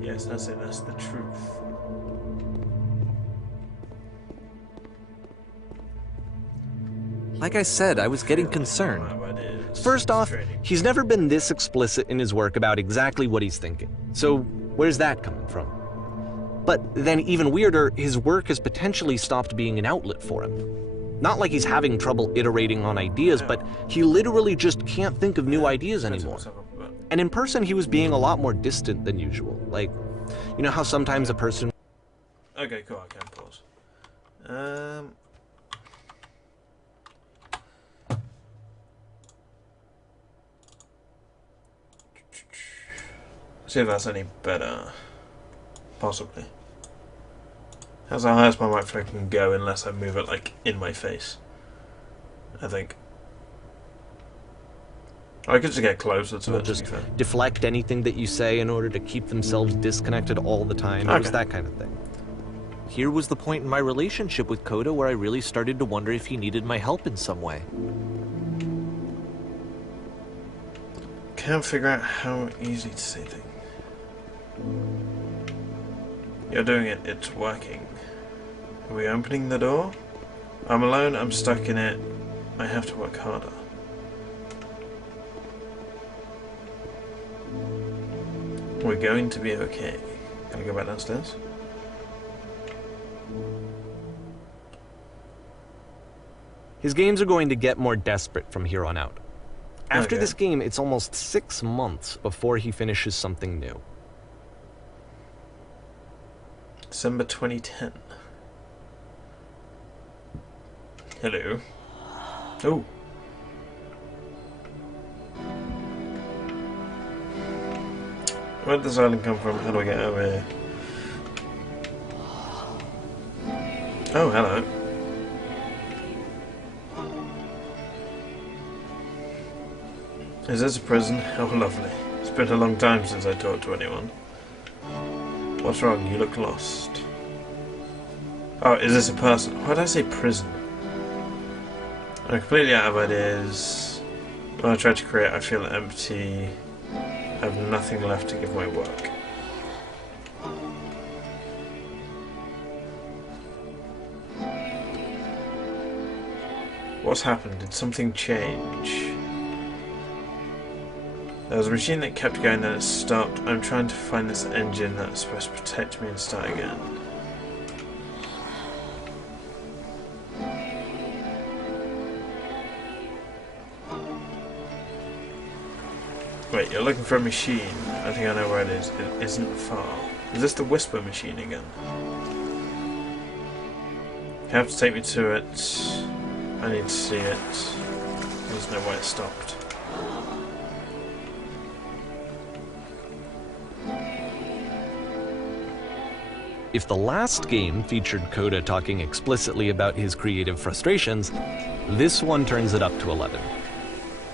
these. Yes, that's it, that's the truth. Like I said, I was getting concerned. First off, he's never been this explicit in his work about exactly what he's thinking. So where's that coming from? But then even weirder, his work has potentially stopped being an outlet for him. Not like he's having trouble iterating on ideas, but he literally just can't think of new ideas anymore. And in person, he was being a lot more distant than usual. Like, you know how sometimes a person... Okay, cool, I can pause. See if that's any better. Possibly. That's the highest my microphone can go unless I move it like in my face. I think. I could just get closer to it, just to be fair. deflect anything that you say in order to keep themselves disconnected all the time. It was that kind of thing. Here was the point in my relationship with Coda where I really started to wonder if he needed my help in some way. Can't figure out how easy to say things. You're doing it, it's working. Are we opening the door? I'm alone, I'm stuck in it. I have to work harder. We're going to be okay. Can I go back downstairs? His games are going to get more desperate from here on out. After Okay. this game, it's almost 6 months before he finishes something new. December 2010. Hello. Oh. Where did this island come from? How do I get over here? Oh, hello. Is this a prison? How lovely. It's been a long time since I talked to anyone. What's wrong? You look lost. Oh, is this a person? Why did I say prison? I'm completely out of ideas. When I try to create, I feel empty. I have nothing left to give my work. What's happened? Did something change? There was a machine that kept going, then it stopped. I'm trying to find this engine that's supposed to protect me and start again. Wait, you're looking for a machine. I think I know where it is. It isn't far. Is this the Whisper machine again? You have to take me to it. I need to see it. There's no way it stopped. If the last game featured Coda talking explicitly about his creative frustrations, this one turns it up to 11.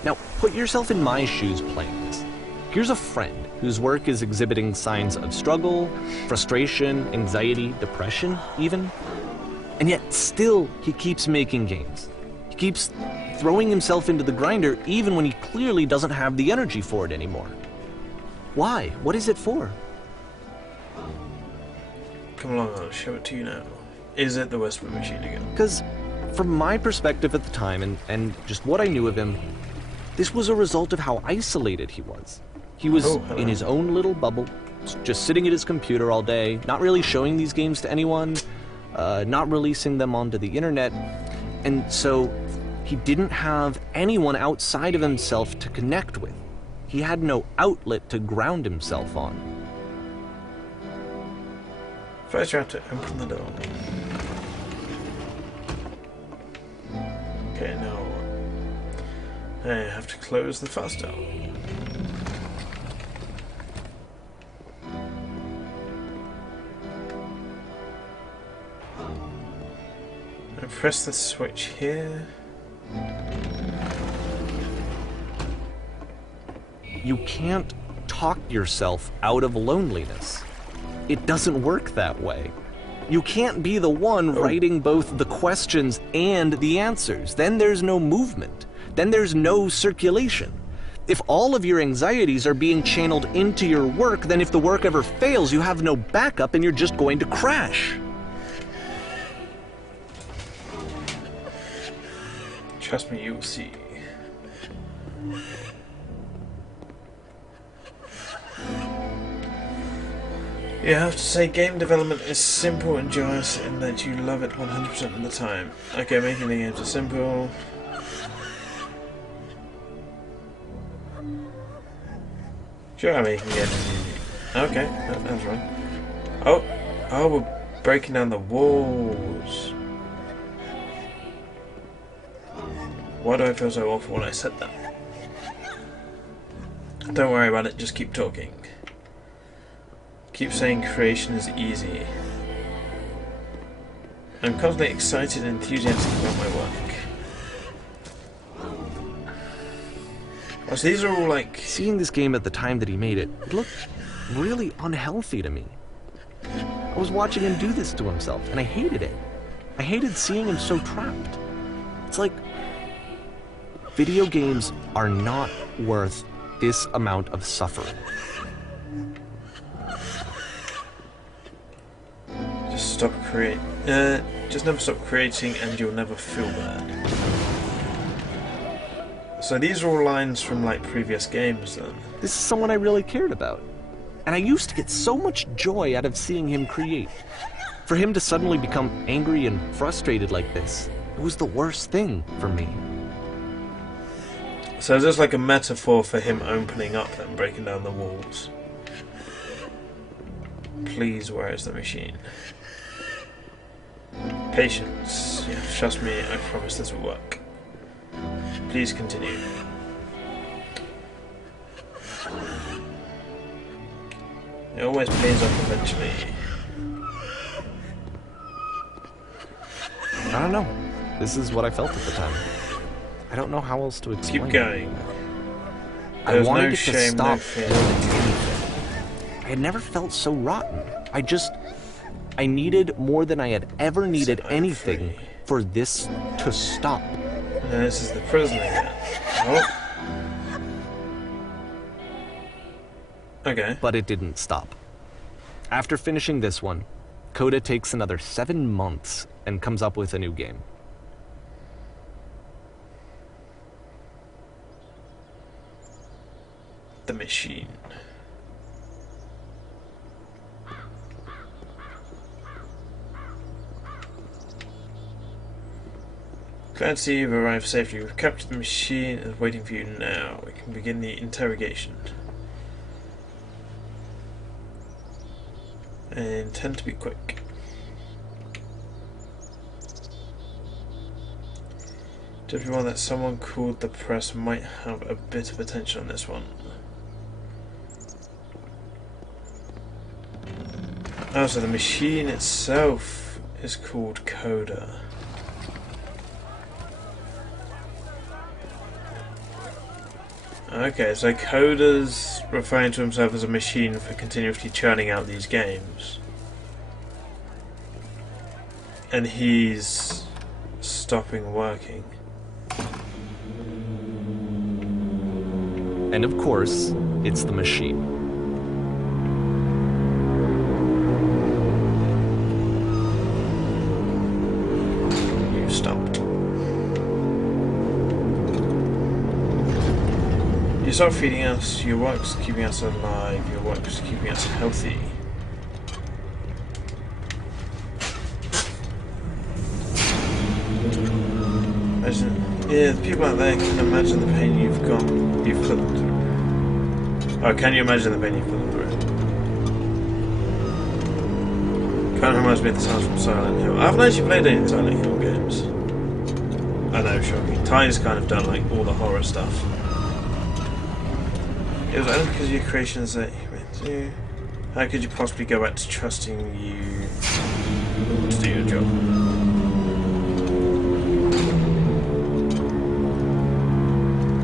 Now, put yourself in my shoes playing this. Here's a friend whose work is exhibiting signs of struggle, frustration, anxiety, depression, even. And yet, still, he keeps making games. He keeps throwing himself into the grinder even when he clearly doesn't have the energy for it anymore. Why? What is it for? Come along, I'll show it to you now. Is it the Whisper machine again? Because from my perspective at the time and just what I knew of him, this was a result of how isolated he was. He was in his own little bubble, just sitting at his computer all day, not really showing these games to anyone, not releasing them onto the internet, And so he didn't have anyone outside of himself to connect with. He had no outlet to ground himself on. First you have to open the door. Okay, now I have to close the fast door. I press the switch here. You can't talk yourself out of loneliness. It doesn't work that way. You can't be the one writing both the questions and the answers. Then there's no movement. Then there's no circulation. If all of your anxieties are being channeled into your work, then if the work ever fails, you have no backup and you're just going to crash. Trust me, you'll see. You have to say game development is simple and joyous in that you love it 100% of the time. Okay, making the games are simple. Sure, I'm making it. Okay, that's right. Oh, we're breaking down the walls. Why do I feel so awful when I said that? Don't worry about it, just keep talking. Keep saying creation is easy. I'm constantly excited and enthusiastic about my work. Oh, so these are all like... Seeing this game at the time that he made it, it looked really unhealthy to me. I was watching him do this to himself, and I hated it. I hated seeing him so trapped. It's like, video games are not worth this amount of suffering. Just never stop creating and you'll never feel bad. So these are all lines from like previous games then. This is someone I really cared about. And I used to get so much joy out of seeing him create. For him to suddenly become angry and frustrated like this, it was the worst thing for me. So is this like a metaphor for him opening up and breaking down the walls? Please, where is the machine? Patience. Yeah, trust me, I promise this will work. Please continue. It always pays off eventually. I don't know. This is what I felt at the time. I don't know how else to explain. Keep going. I wanted no it to shame, stop no fear. more than anything. I had never felt so rotten. I needed more than I had ever needed anything for this to stop. And this is the prison again. Oh. Okay. But it didn't stop. After finishing this one, Coda takes another 7 months and comes up with a new game. The machine. Glad to see you've arrived safely. We've captured the machine and is waiting for you now. We can begin the interrogation. I intend to be quick. To everyone that someone called the press might have a bit of attention on this one. Oh, so the machine itself is called Coda. Okay, so Coda's referring to himself as a machine for continuously churning out these games. And he's stopping working. And of course, it's the machine. You stopped. You start feeding us, your work's keeping us alive, your work's keeping us healthy. Imagine, yeah, the people out there can imagine the pain you've put them through. Oh, can you imagine the pain you've put them through? Kind of reminds me of the sounds from Silent Hill. I haven't actually played any Silent Hill games. I know, shocking. Ty's kind of done like all the horror stuff. It was only because of your creations that you went through. How could you possibly go back to trusting you to do your job?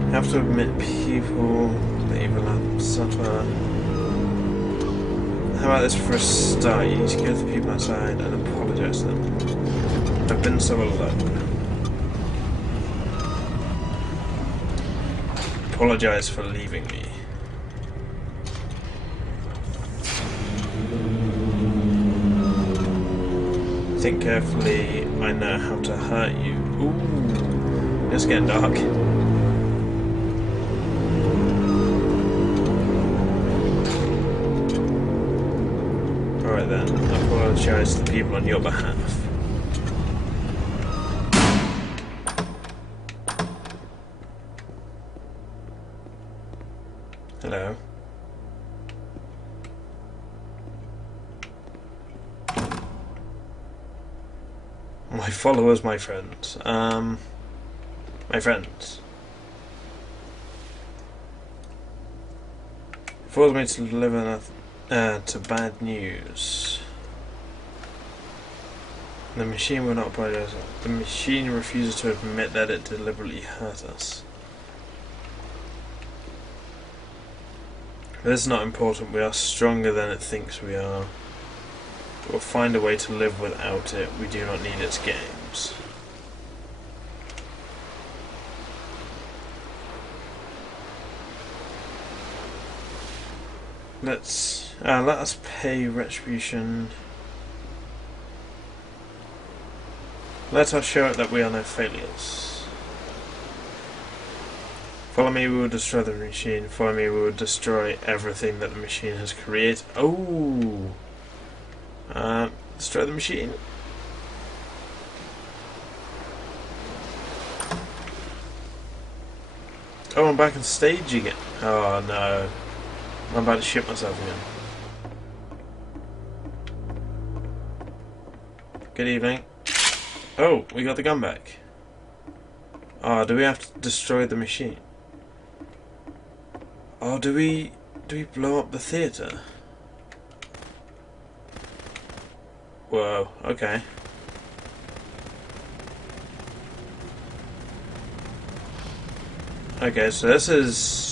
You have to admit people that you've allowed them to suffer. How about this for a start? You need to go to the people outside and apologise to them. I've been so alone. Apologise for leaving me. Think carefully, I know how to hurt you. Ooh, it's getting dark. Alright then, I apologise to the people on your behalf. Hello. My followers, my friends. My friends. Forced me to deliver to bad news. The machine will not apologize. The machine refuses to admit that it deliberately hurt us. This is not important. We are stronger than it thinks we are. We'll find a way to live without it. We do not need its games. Let us pay retribution. Let us show it that we are no failures. Follow me, we will destroy the machine. Follow me, we will destroy everything that the machine has created. Oh! Destroy the machine. Oh, I'm back on stage again. Oh no. I'm about to shit myself again. Good evening. Oh, we got the gun back. Oh, do we have to destroy the machine? Oh, do we blow up the theatre? Whoa, okay. Okay, so this is...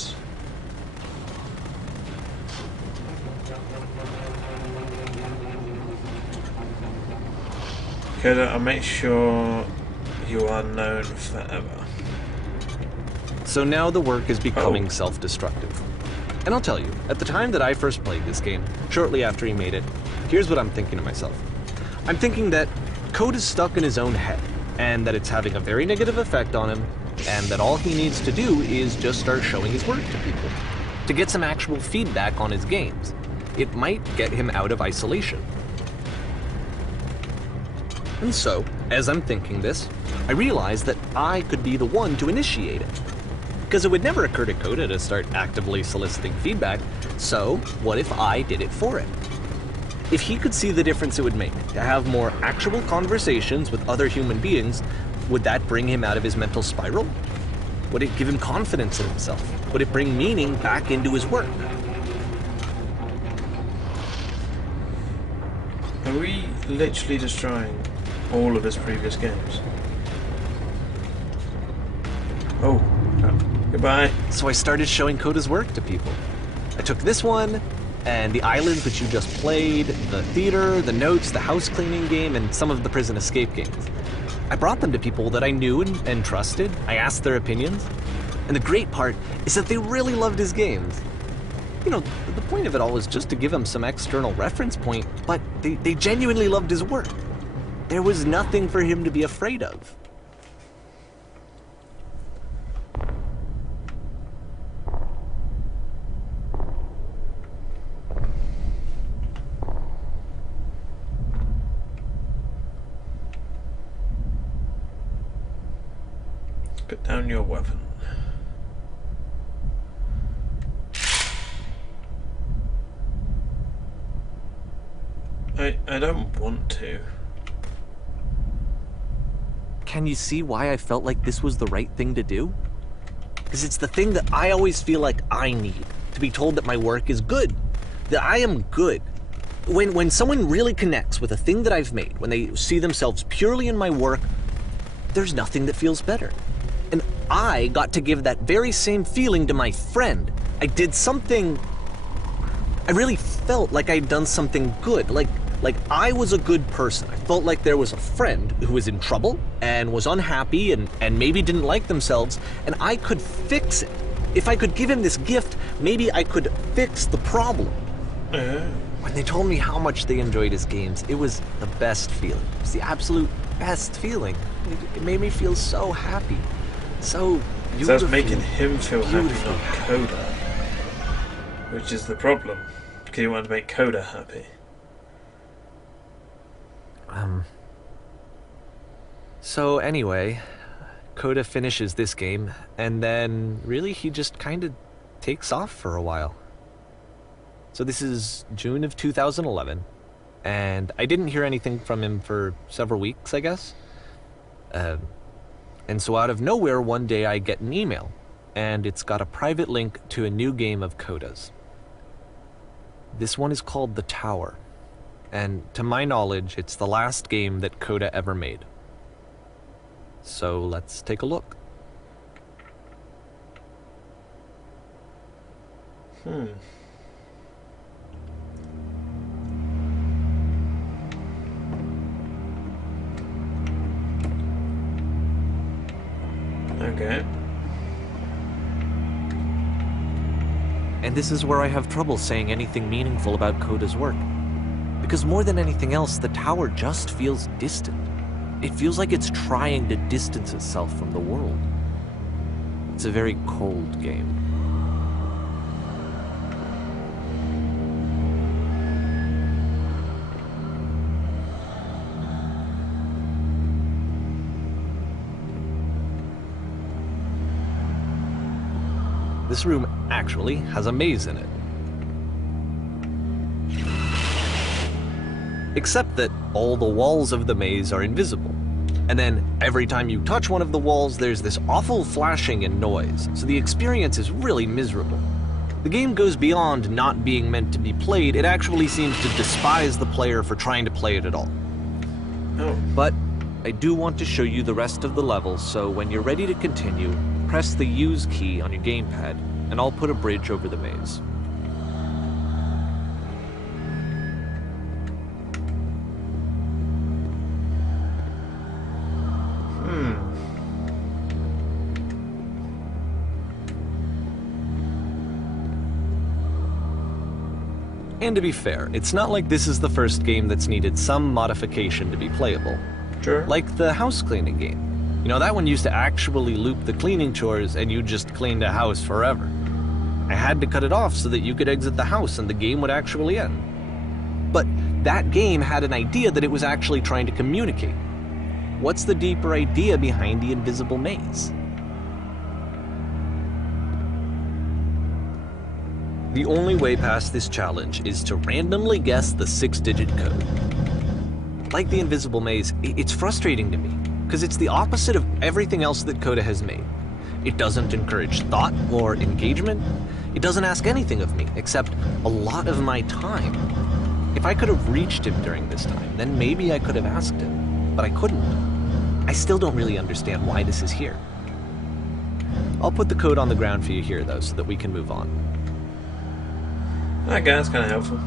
Coda, I'll make sure you are known forever. So now the work is becoming self-destructive. And I'll tell you, at the time that I first played this game, shortly after he made it, here's what I'm thinking to myself. I'm thinking that Code is stuck in his own head, and that it's having a very negative effect on him, and that all he needs to do is just start showing his work to people, to get some actual feedback on his games. It might get him out of isolation. And so, as I'm thinking this, I realize that I could be the one to initiate it. Because it would never occur to Coda to start actively soliciting feedback, so what if I did it for him? If he could see the difference it would make to have more actual conversations with other human beings, would that bring him out of his mental spiral? Would it give him confidence in himself? Would it bring meaning back into his work? Are we literally destroying all of his previous games? Oh, goodbye. So I started showing Coda's work to people. I took this one, and the island which you just played, the theater, the notes, the house cleaning game, and some of the prison escape games. I brought them to people that I knew and trusted. I asked their opinions. And the great part is that they really loved his games. You know, the point of it all was just to give him some external reference point, but they genuinely loved his work. There was nothing for him to be afraid of. Put down your weapon. I don't want to. Can you see why I felt like this was the right thing to do? Because it's the thing that I always feel like I need, to be told that my work is good, that I am good. When someone really connects with a thing that I've made, when they see themselves purely in my work, there's nothing that feels better. And I got to give that very same feeling to my friend. I did something... I really felt like I'd done something good, like I was a good person. I felt like there was a friend who was in trouble and was unhappy and maybe didn't like themselves, and I could fix it. If I could give him this gift, maybe I could fix the problem. When they told me how much they enjoyed his games, it was the best feeling. It was the absolute best feeling. It made me feel so happy. So beautiful. So that's making him feel happy, not Coda. Which is the problem. Because you want to make Coda happy. So anyway, Coda finishes this game, and then really he just kind of takes off for a while. So this is June of 2011, and I didn't hear anything from him for several weeks, I guess. And so out of nowhere, one day I get an email, and it's got a private link to a new game of Coda's. This one is called The Tower, and to my knowledge, it's the last game that Coda ever made. So let's take a look. Okay. And this is where I have trouble saying anything meaningful about Coda's work. Because more than anything else, The Tower just feels distant. It feels like it's trying to distance itself from the world. It's a very cold game. This room actually has a maze in it. Except that all the walls of the maze are invisible. And then every time you touch one of the walls, there's this awful flashing and noise, so the experience is really miserable. The game goes beyond not being meant to be played, it actually seems to despise the player for trying to play it at all. Oh. But I do want to show you the rest of the levels, so when you're ready to continue, press the use key on your gamepad, and I'll put a bridge over the maze. And to be fair, it's not like this is the first game that's needed some modification to be playable. Sure. Like the house cleaning game. You know, that one used to actually loop the cleaning chores and you just cleaned a house forever. I had to cut it off so that you could exit the house and the game would actually end. But that game had an idea that it was actually trying to communicate. What's the deeper idea behind the invisible maze? The only way past this challenge is to randomly guess the 6-digit code. Like the invisible maze, it's frustrating to me, because it's the opposite of everything else that Coda has made. It doesn't encourage thought or engagement. It doesn't ask anything of me, except a lot of my time. If I could have reached him during this time, then maybe I could have asked him, but I couldn't. I still don't really understand why this is here. I'll put the code on the ground for you here, though, so that we can move on. Okay, that's kind of helpful.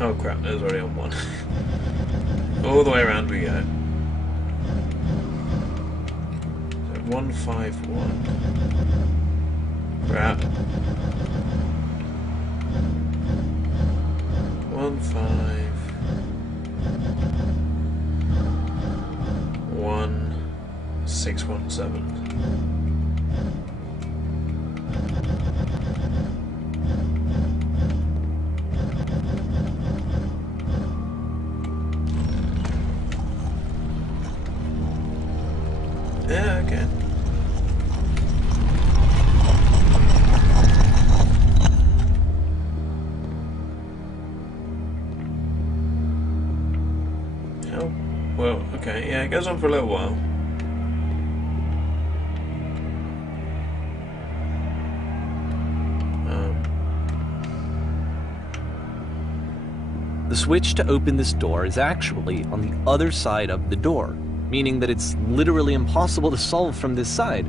Oh crap, there's already on one. All the way around we go. So 151. We're out. 151 617. Yeah, okay. goes on for a little while. The switch to open this door is actually on the other side of the door, meaning that it's literally impossible to solve from this side.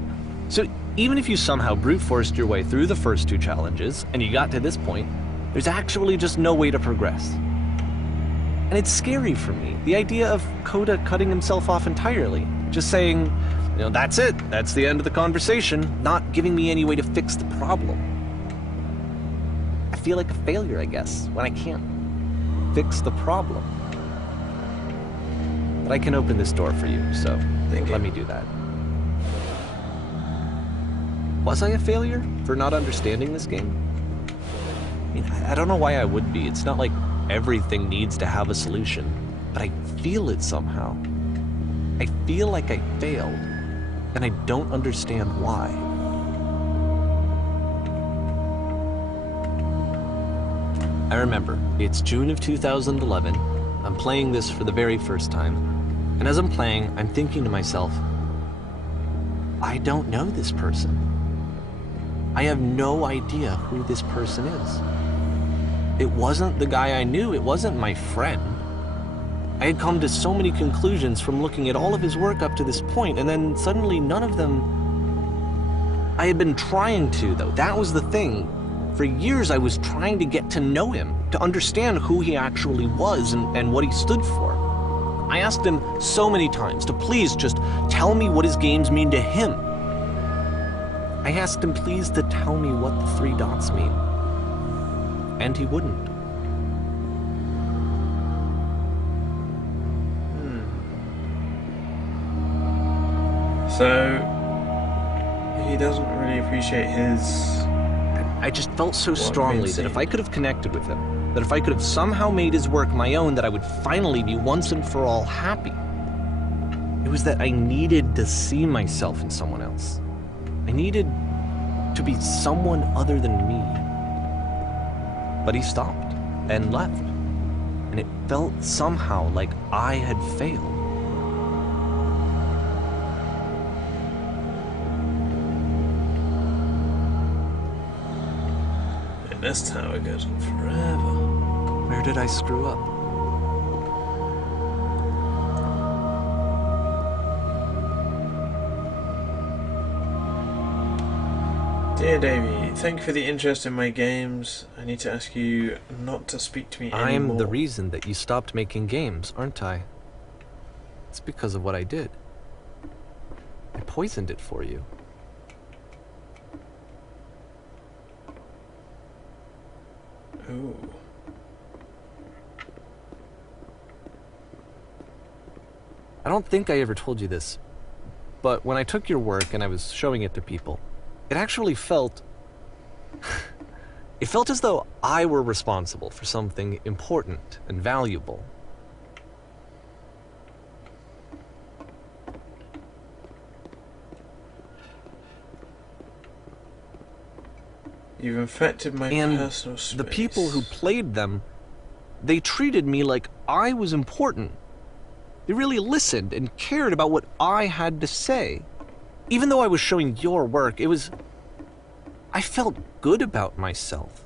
So even if you somehow brute forced your way through the first 2 challenges and you got to this point, there's actually just no way to progress. And it's scary for me, the idea of Coda cutting himself off entirely, just saying, you know, that's it, that's the end of the conversation, not giving me any way to fix the problem. I feel like a failure, I guess, when I can't fix the problem. But I can open this door for you, so let me do that. Was I a failure for not understanding this game? I mean, I don't know why I would be. It's not like everything needs to have a solution, but I feel it somehow. I feel like I failed, and I don't understand why. I remember, it's June of 2011. I'm playing this for the very first time, and as I'm playing, I'm thinking to myself, I don't know this person. I have no idea who this person is. It wasn't the guy I knew, it wasn't my friend. I had come to so many conclusions from looking at all of his work up to this point, and then suddenly none of them... I had been trying to, though. That was the thing. For years I was trying to get to know him, to understand who he actually was and what he stood for. I asked him so many times to please just tell me what his games mean to him. I asked him please to tell me what the 3 dots mean. And he wouldn't. So, he doesn't really appreciate his... I just felt so strongly that if I could have connected with him, that if I could have somehow made his work my own, that I would finally be once and for all happy. It was that I needed to see myself in someone else. I needed to be someone other than me. But he stopped and left, and it felt somehow like I had failed. And this tower goes on forever. Where did I screw up? Dear Davey, thank you for the interest in my games. I need to ask you not to speak to me anymore. I'm the reason that you stopped making games, aren't I? It's because of what I did. I poisoned it for you. Ooh. I don't think I ever told you this, but when I took your work and I was showing it to people, it actually felt... it felt as though I were responsible for something important and valuable. You've infected my personal space. And the people who played them, they treated me like I was important. They really listened and cared about what I had to say. Even though I was showing your work, it was... I felt good about myself.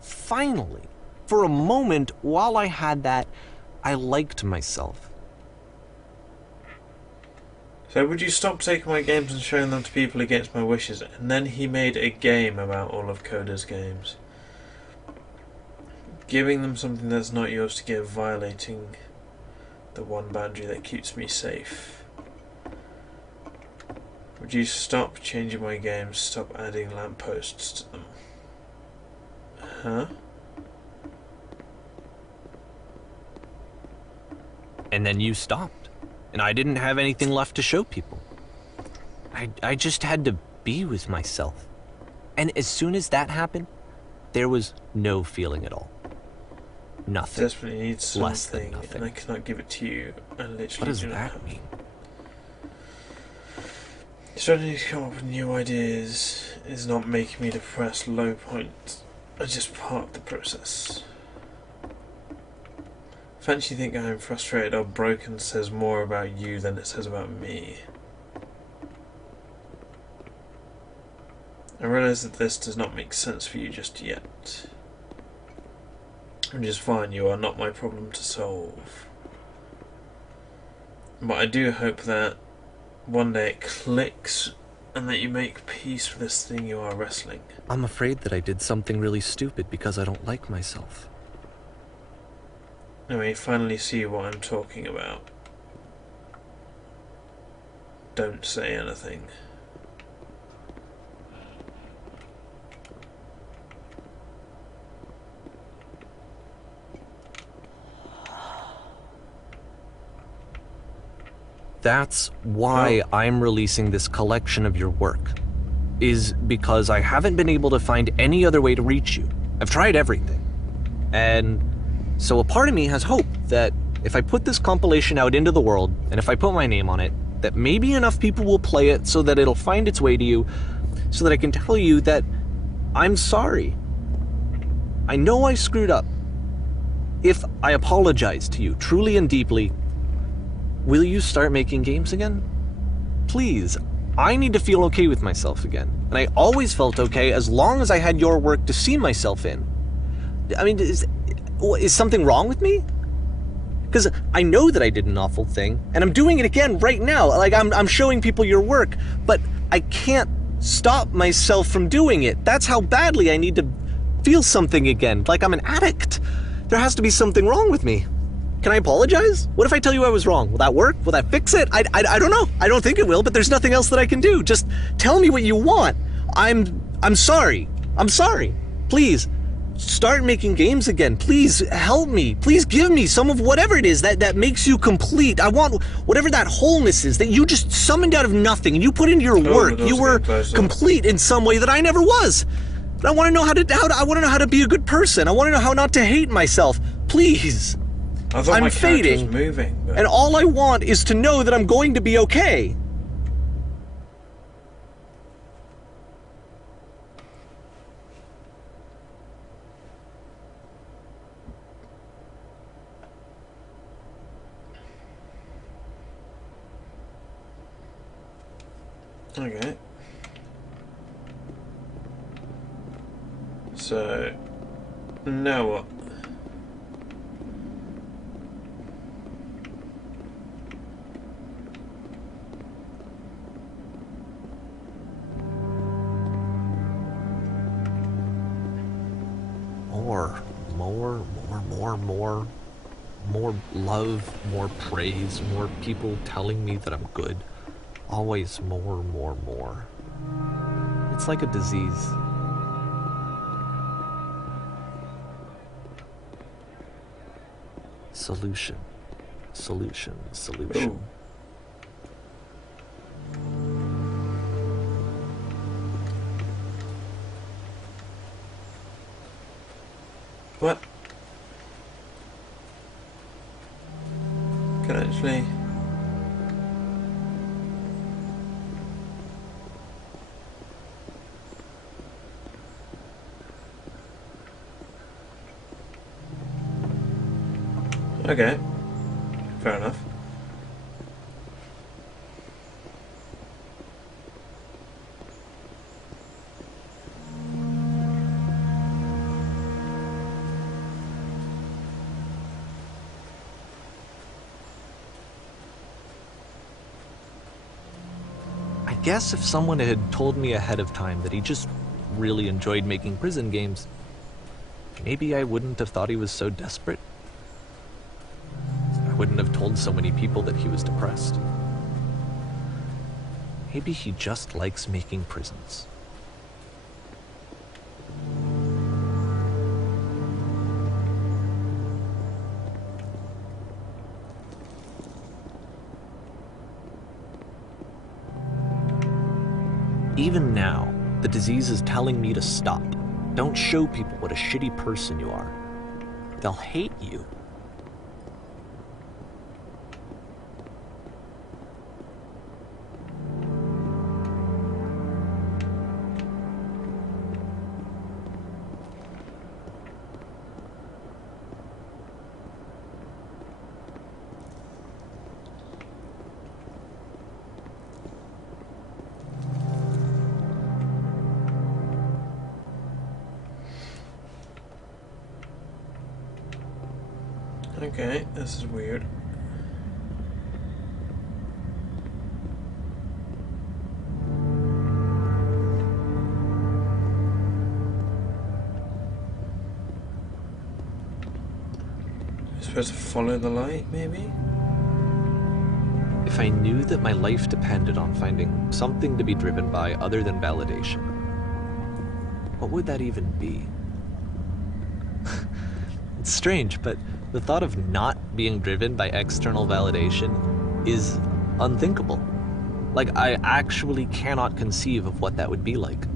Finally. For a moment, while I had that, I liked myself. So would you stop taking my games and showing them to people against my wishes? And then he made a game about all of Coda's games. Giving them something that's not yours to give, violating the one boundary that keeps me safe. Would you stop changing my games, stop adding lampposts to them? Huh? And then you stopped, and I didn't have anything left to show people. I just had to be with myself. And as soon as that happened, there was no feeling at all. Nothing. Desperately need something, less than nothing. And I cannot give it to you. I literally What does do not that have mean? Struggling to come up with new ideas is not making me depressed. Low point are just part of the process. fact you think I'm frustrated or broken says more about you than it says about me. I realise that this does not make sense for you just yet. Which is fine, you are not my problem to solve. But I do hope that one day it clicks and that you make peace with this thing you are wrestling. I'm afraid that I did something really stupid because I don't like myself. Now you finally see what I'm talking about. Don't say anything. That's why I'm releasing this collection of your work, is because I haven't been able to find any other way to reach you. I've tried everything. And so a part of me has hope that if I put this compilation out into the world, and if I put my name on it, that maybe enough people will play it so that it'll find its way to you, so that I can tell you that I'm sorry. I know I screwed up. If I apologize to you truly and deeply, will you start making games again? Please, I need to feel okay with myself again. And I always felt okay as long as I had your work to see myself in. I mean, is something wrong with me? Because I know that I did an awful thing, and I'm doing it again right now. Like, I'm showing people your work, but I can't stop myself from doing it. That's how badly I need to feel something again, like I'm an addict. There has to be something wrong with me. Can I apologize? What if I tell you I was wrong? Will that work? Will that fix it? I don't know. I don't think it will, but there's nothing else that I can do. Just tell me what you want. I'm sorry. I'm sorry. Please, start making games again. Please help me. Please give me some of whatever it is that makes you complete. I want whatever that wholeness is that you just summoned out of nothing and you put into your work. You were complete in some way that I never was. And I want to know I want to know how to be a good person. I want to know how not to hate myself. Please. I thought I'm fading, was moving, but... and all I want is to know that I'm going to be okay. Okay. So, now what? More love, more praise, more people telling me that I'm good. Always more. It's like a disease. Solution. Ooh. What? Can I actually... Okay. Fair enough. I guess if someone had told me ahead of time that he just really enjoyed making prison games, maybe I wouldn't have thought he was so desperate. I wouldn't have told so many people that he was depressed. Maybe he just likes making prisons. Even now, the disease is telling me to stop. Don't show people what a shitty person you are. They'll hate you. Okay, this is weird. You're supposed to follow the light, maybe? If I knew that my life depended on finding something to be driven by other than validation, what would that even be? It's strange, but the thought of not being driven by external validation is unthinkable. Like, I actually cannot conceive of what that would be like.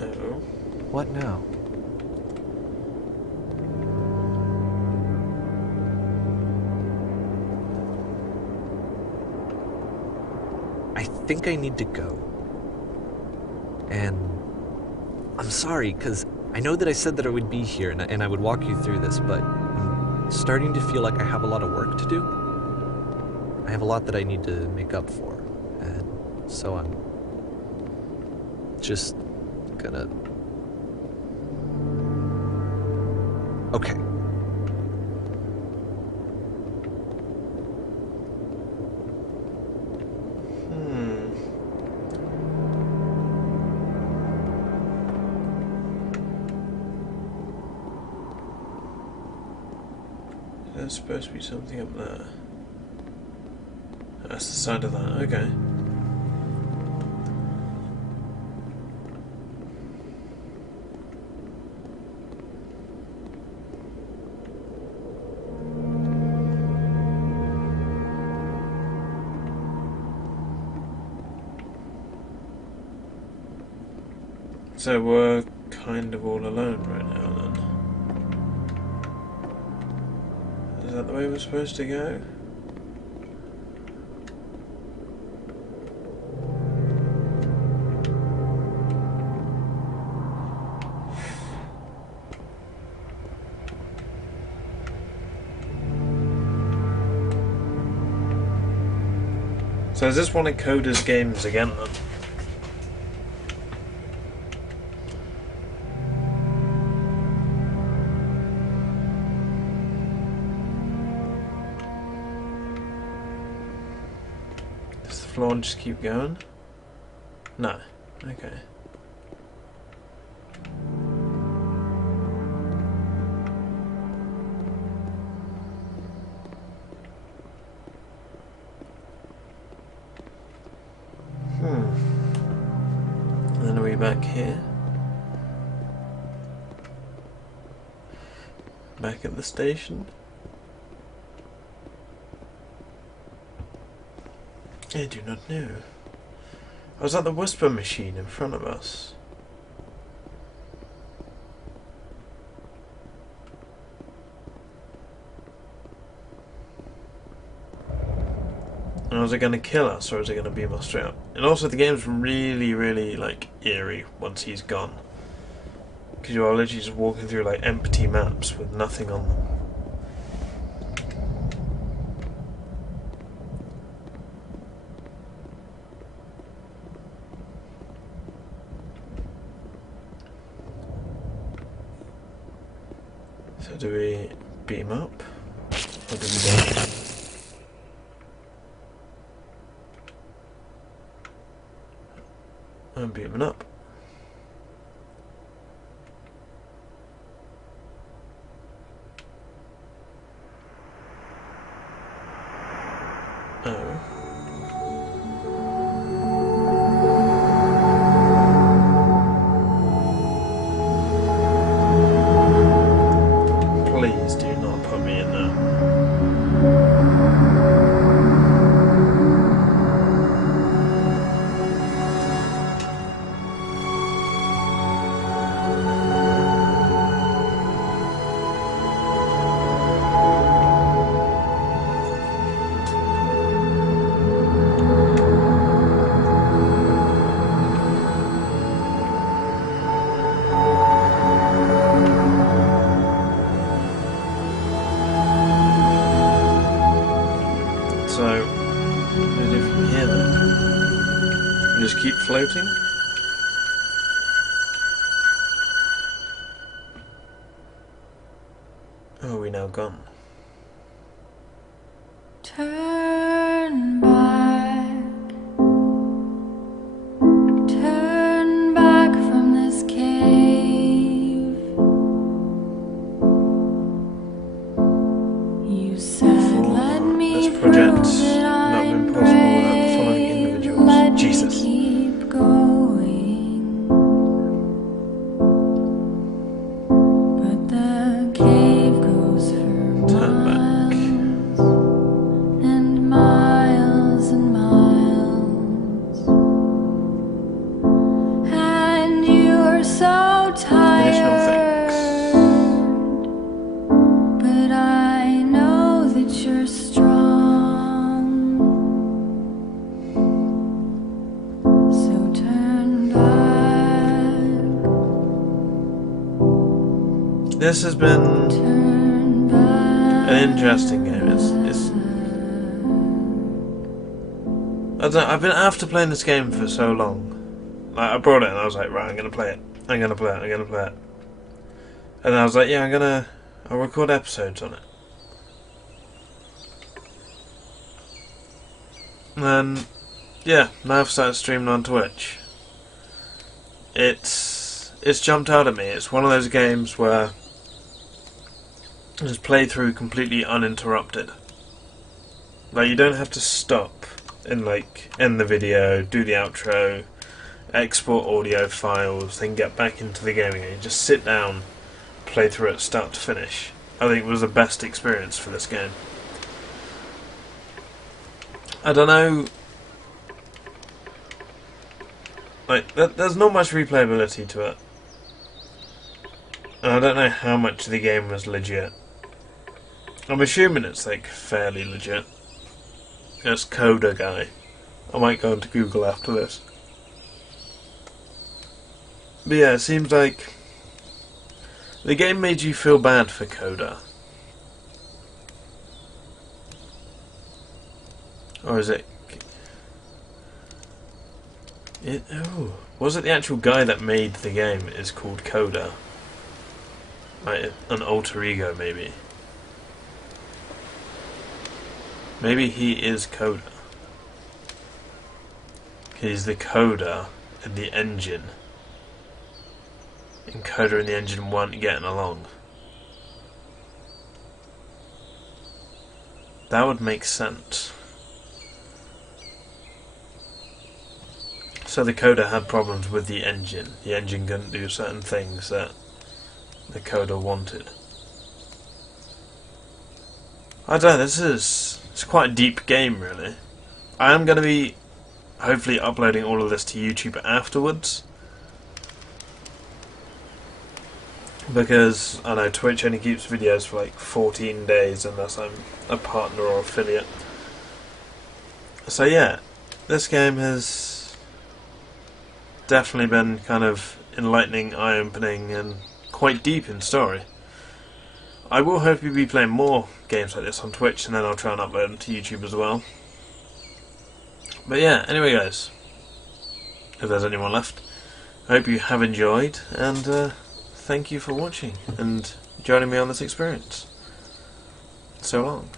Oh. What now? I think I need to go. And I'm sorry, because I know that I said that I would be here and I would walk you through this, but I'm starting to feel like I have a lot of work to do. I have a lot that I need to make up for, and so I'm just gonna... Okay. There's supposed to be something up there. That's the side of that, okay. So we're kind of all alone right now then. Is that the way we're supposed to go? So is this one of Coda's games again then? Does the floor just keep going? No. Okay. And then are we back here? Back at the station? I do not know. Oh, was that the whisper machine in front of us? And was it going to kill us, or is it going to beam us straight up? And also, the game's really, really, like, eerie once he's gone. Because you are literally just walking through, like, empty maps with nothing on them. So do we beam up? Or do we down? I'm beaming up. Oh. Please do not put me in there. And just keep floating. Oh, we now gone. Turn back, turn back from this cave. You said, let me This project prove that not been I'm possible without the following brave. individuals. Let me Jesus. keep going. But the cave goes for Turn back. and miles and miles, and you're so tired, but I know that you're strong, so turn back, This has been turn back. an interesting game. I don't know, I've been after playing this game for so long. Like, I brought it and I was like, right, I'm gonna play it. I'm gonna play it. And I was like, yeah, I'll record episodes on it. And then, yeah, now I've started streaming on Twitch. It's jumped out at me. It's one of those games where just play through completely uninterrupted. Like, you don't have to stop and like end the video, do the outro, export audio files, then get back into the game again. You just sit down, play through it start to finish. I think it was the best experience for this game. I don't know, like, there's not much replayability to it. And I don't know how much of the game was legit. I'm assuming it's like fairly legit. It's Coda Guy. I might go into Google after this. But yeah, it seems like the game made you feel bad for Coda. Or is it... Oh, was it the actual guy that made the game is called Coda? Like an alter ego, maybe. Maybe he is Coda. He's the Coda in the engine. And Coda and the engine weren't getting along. That would make sense. So the Coda had problems with the engine. The engine couldn't do certain things that the Coda wanted. I don't know, it's quite a deep game, really. I am going to be hopefully uploading all of this to YouTube afterwards, because I know Twitch only keeps videos for like 14 days unless I'm a partner or affiliate. So yeah, this game has definitely been kind of enlightening, eye-opening, and quite deep in story. I will hopefully be playing more games like this on Twitch, and then I'll try and upload them to YouTube as well. But yeah, anyway guys, if there's anyone left, I hope you have enjoyed, and thank you for watching and joining me on this experience. So long.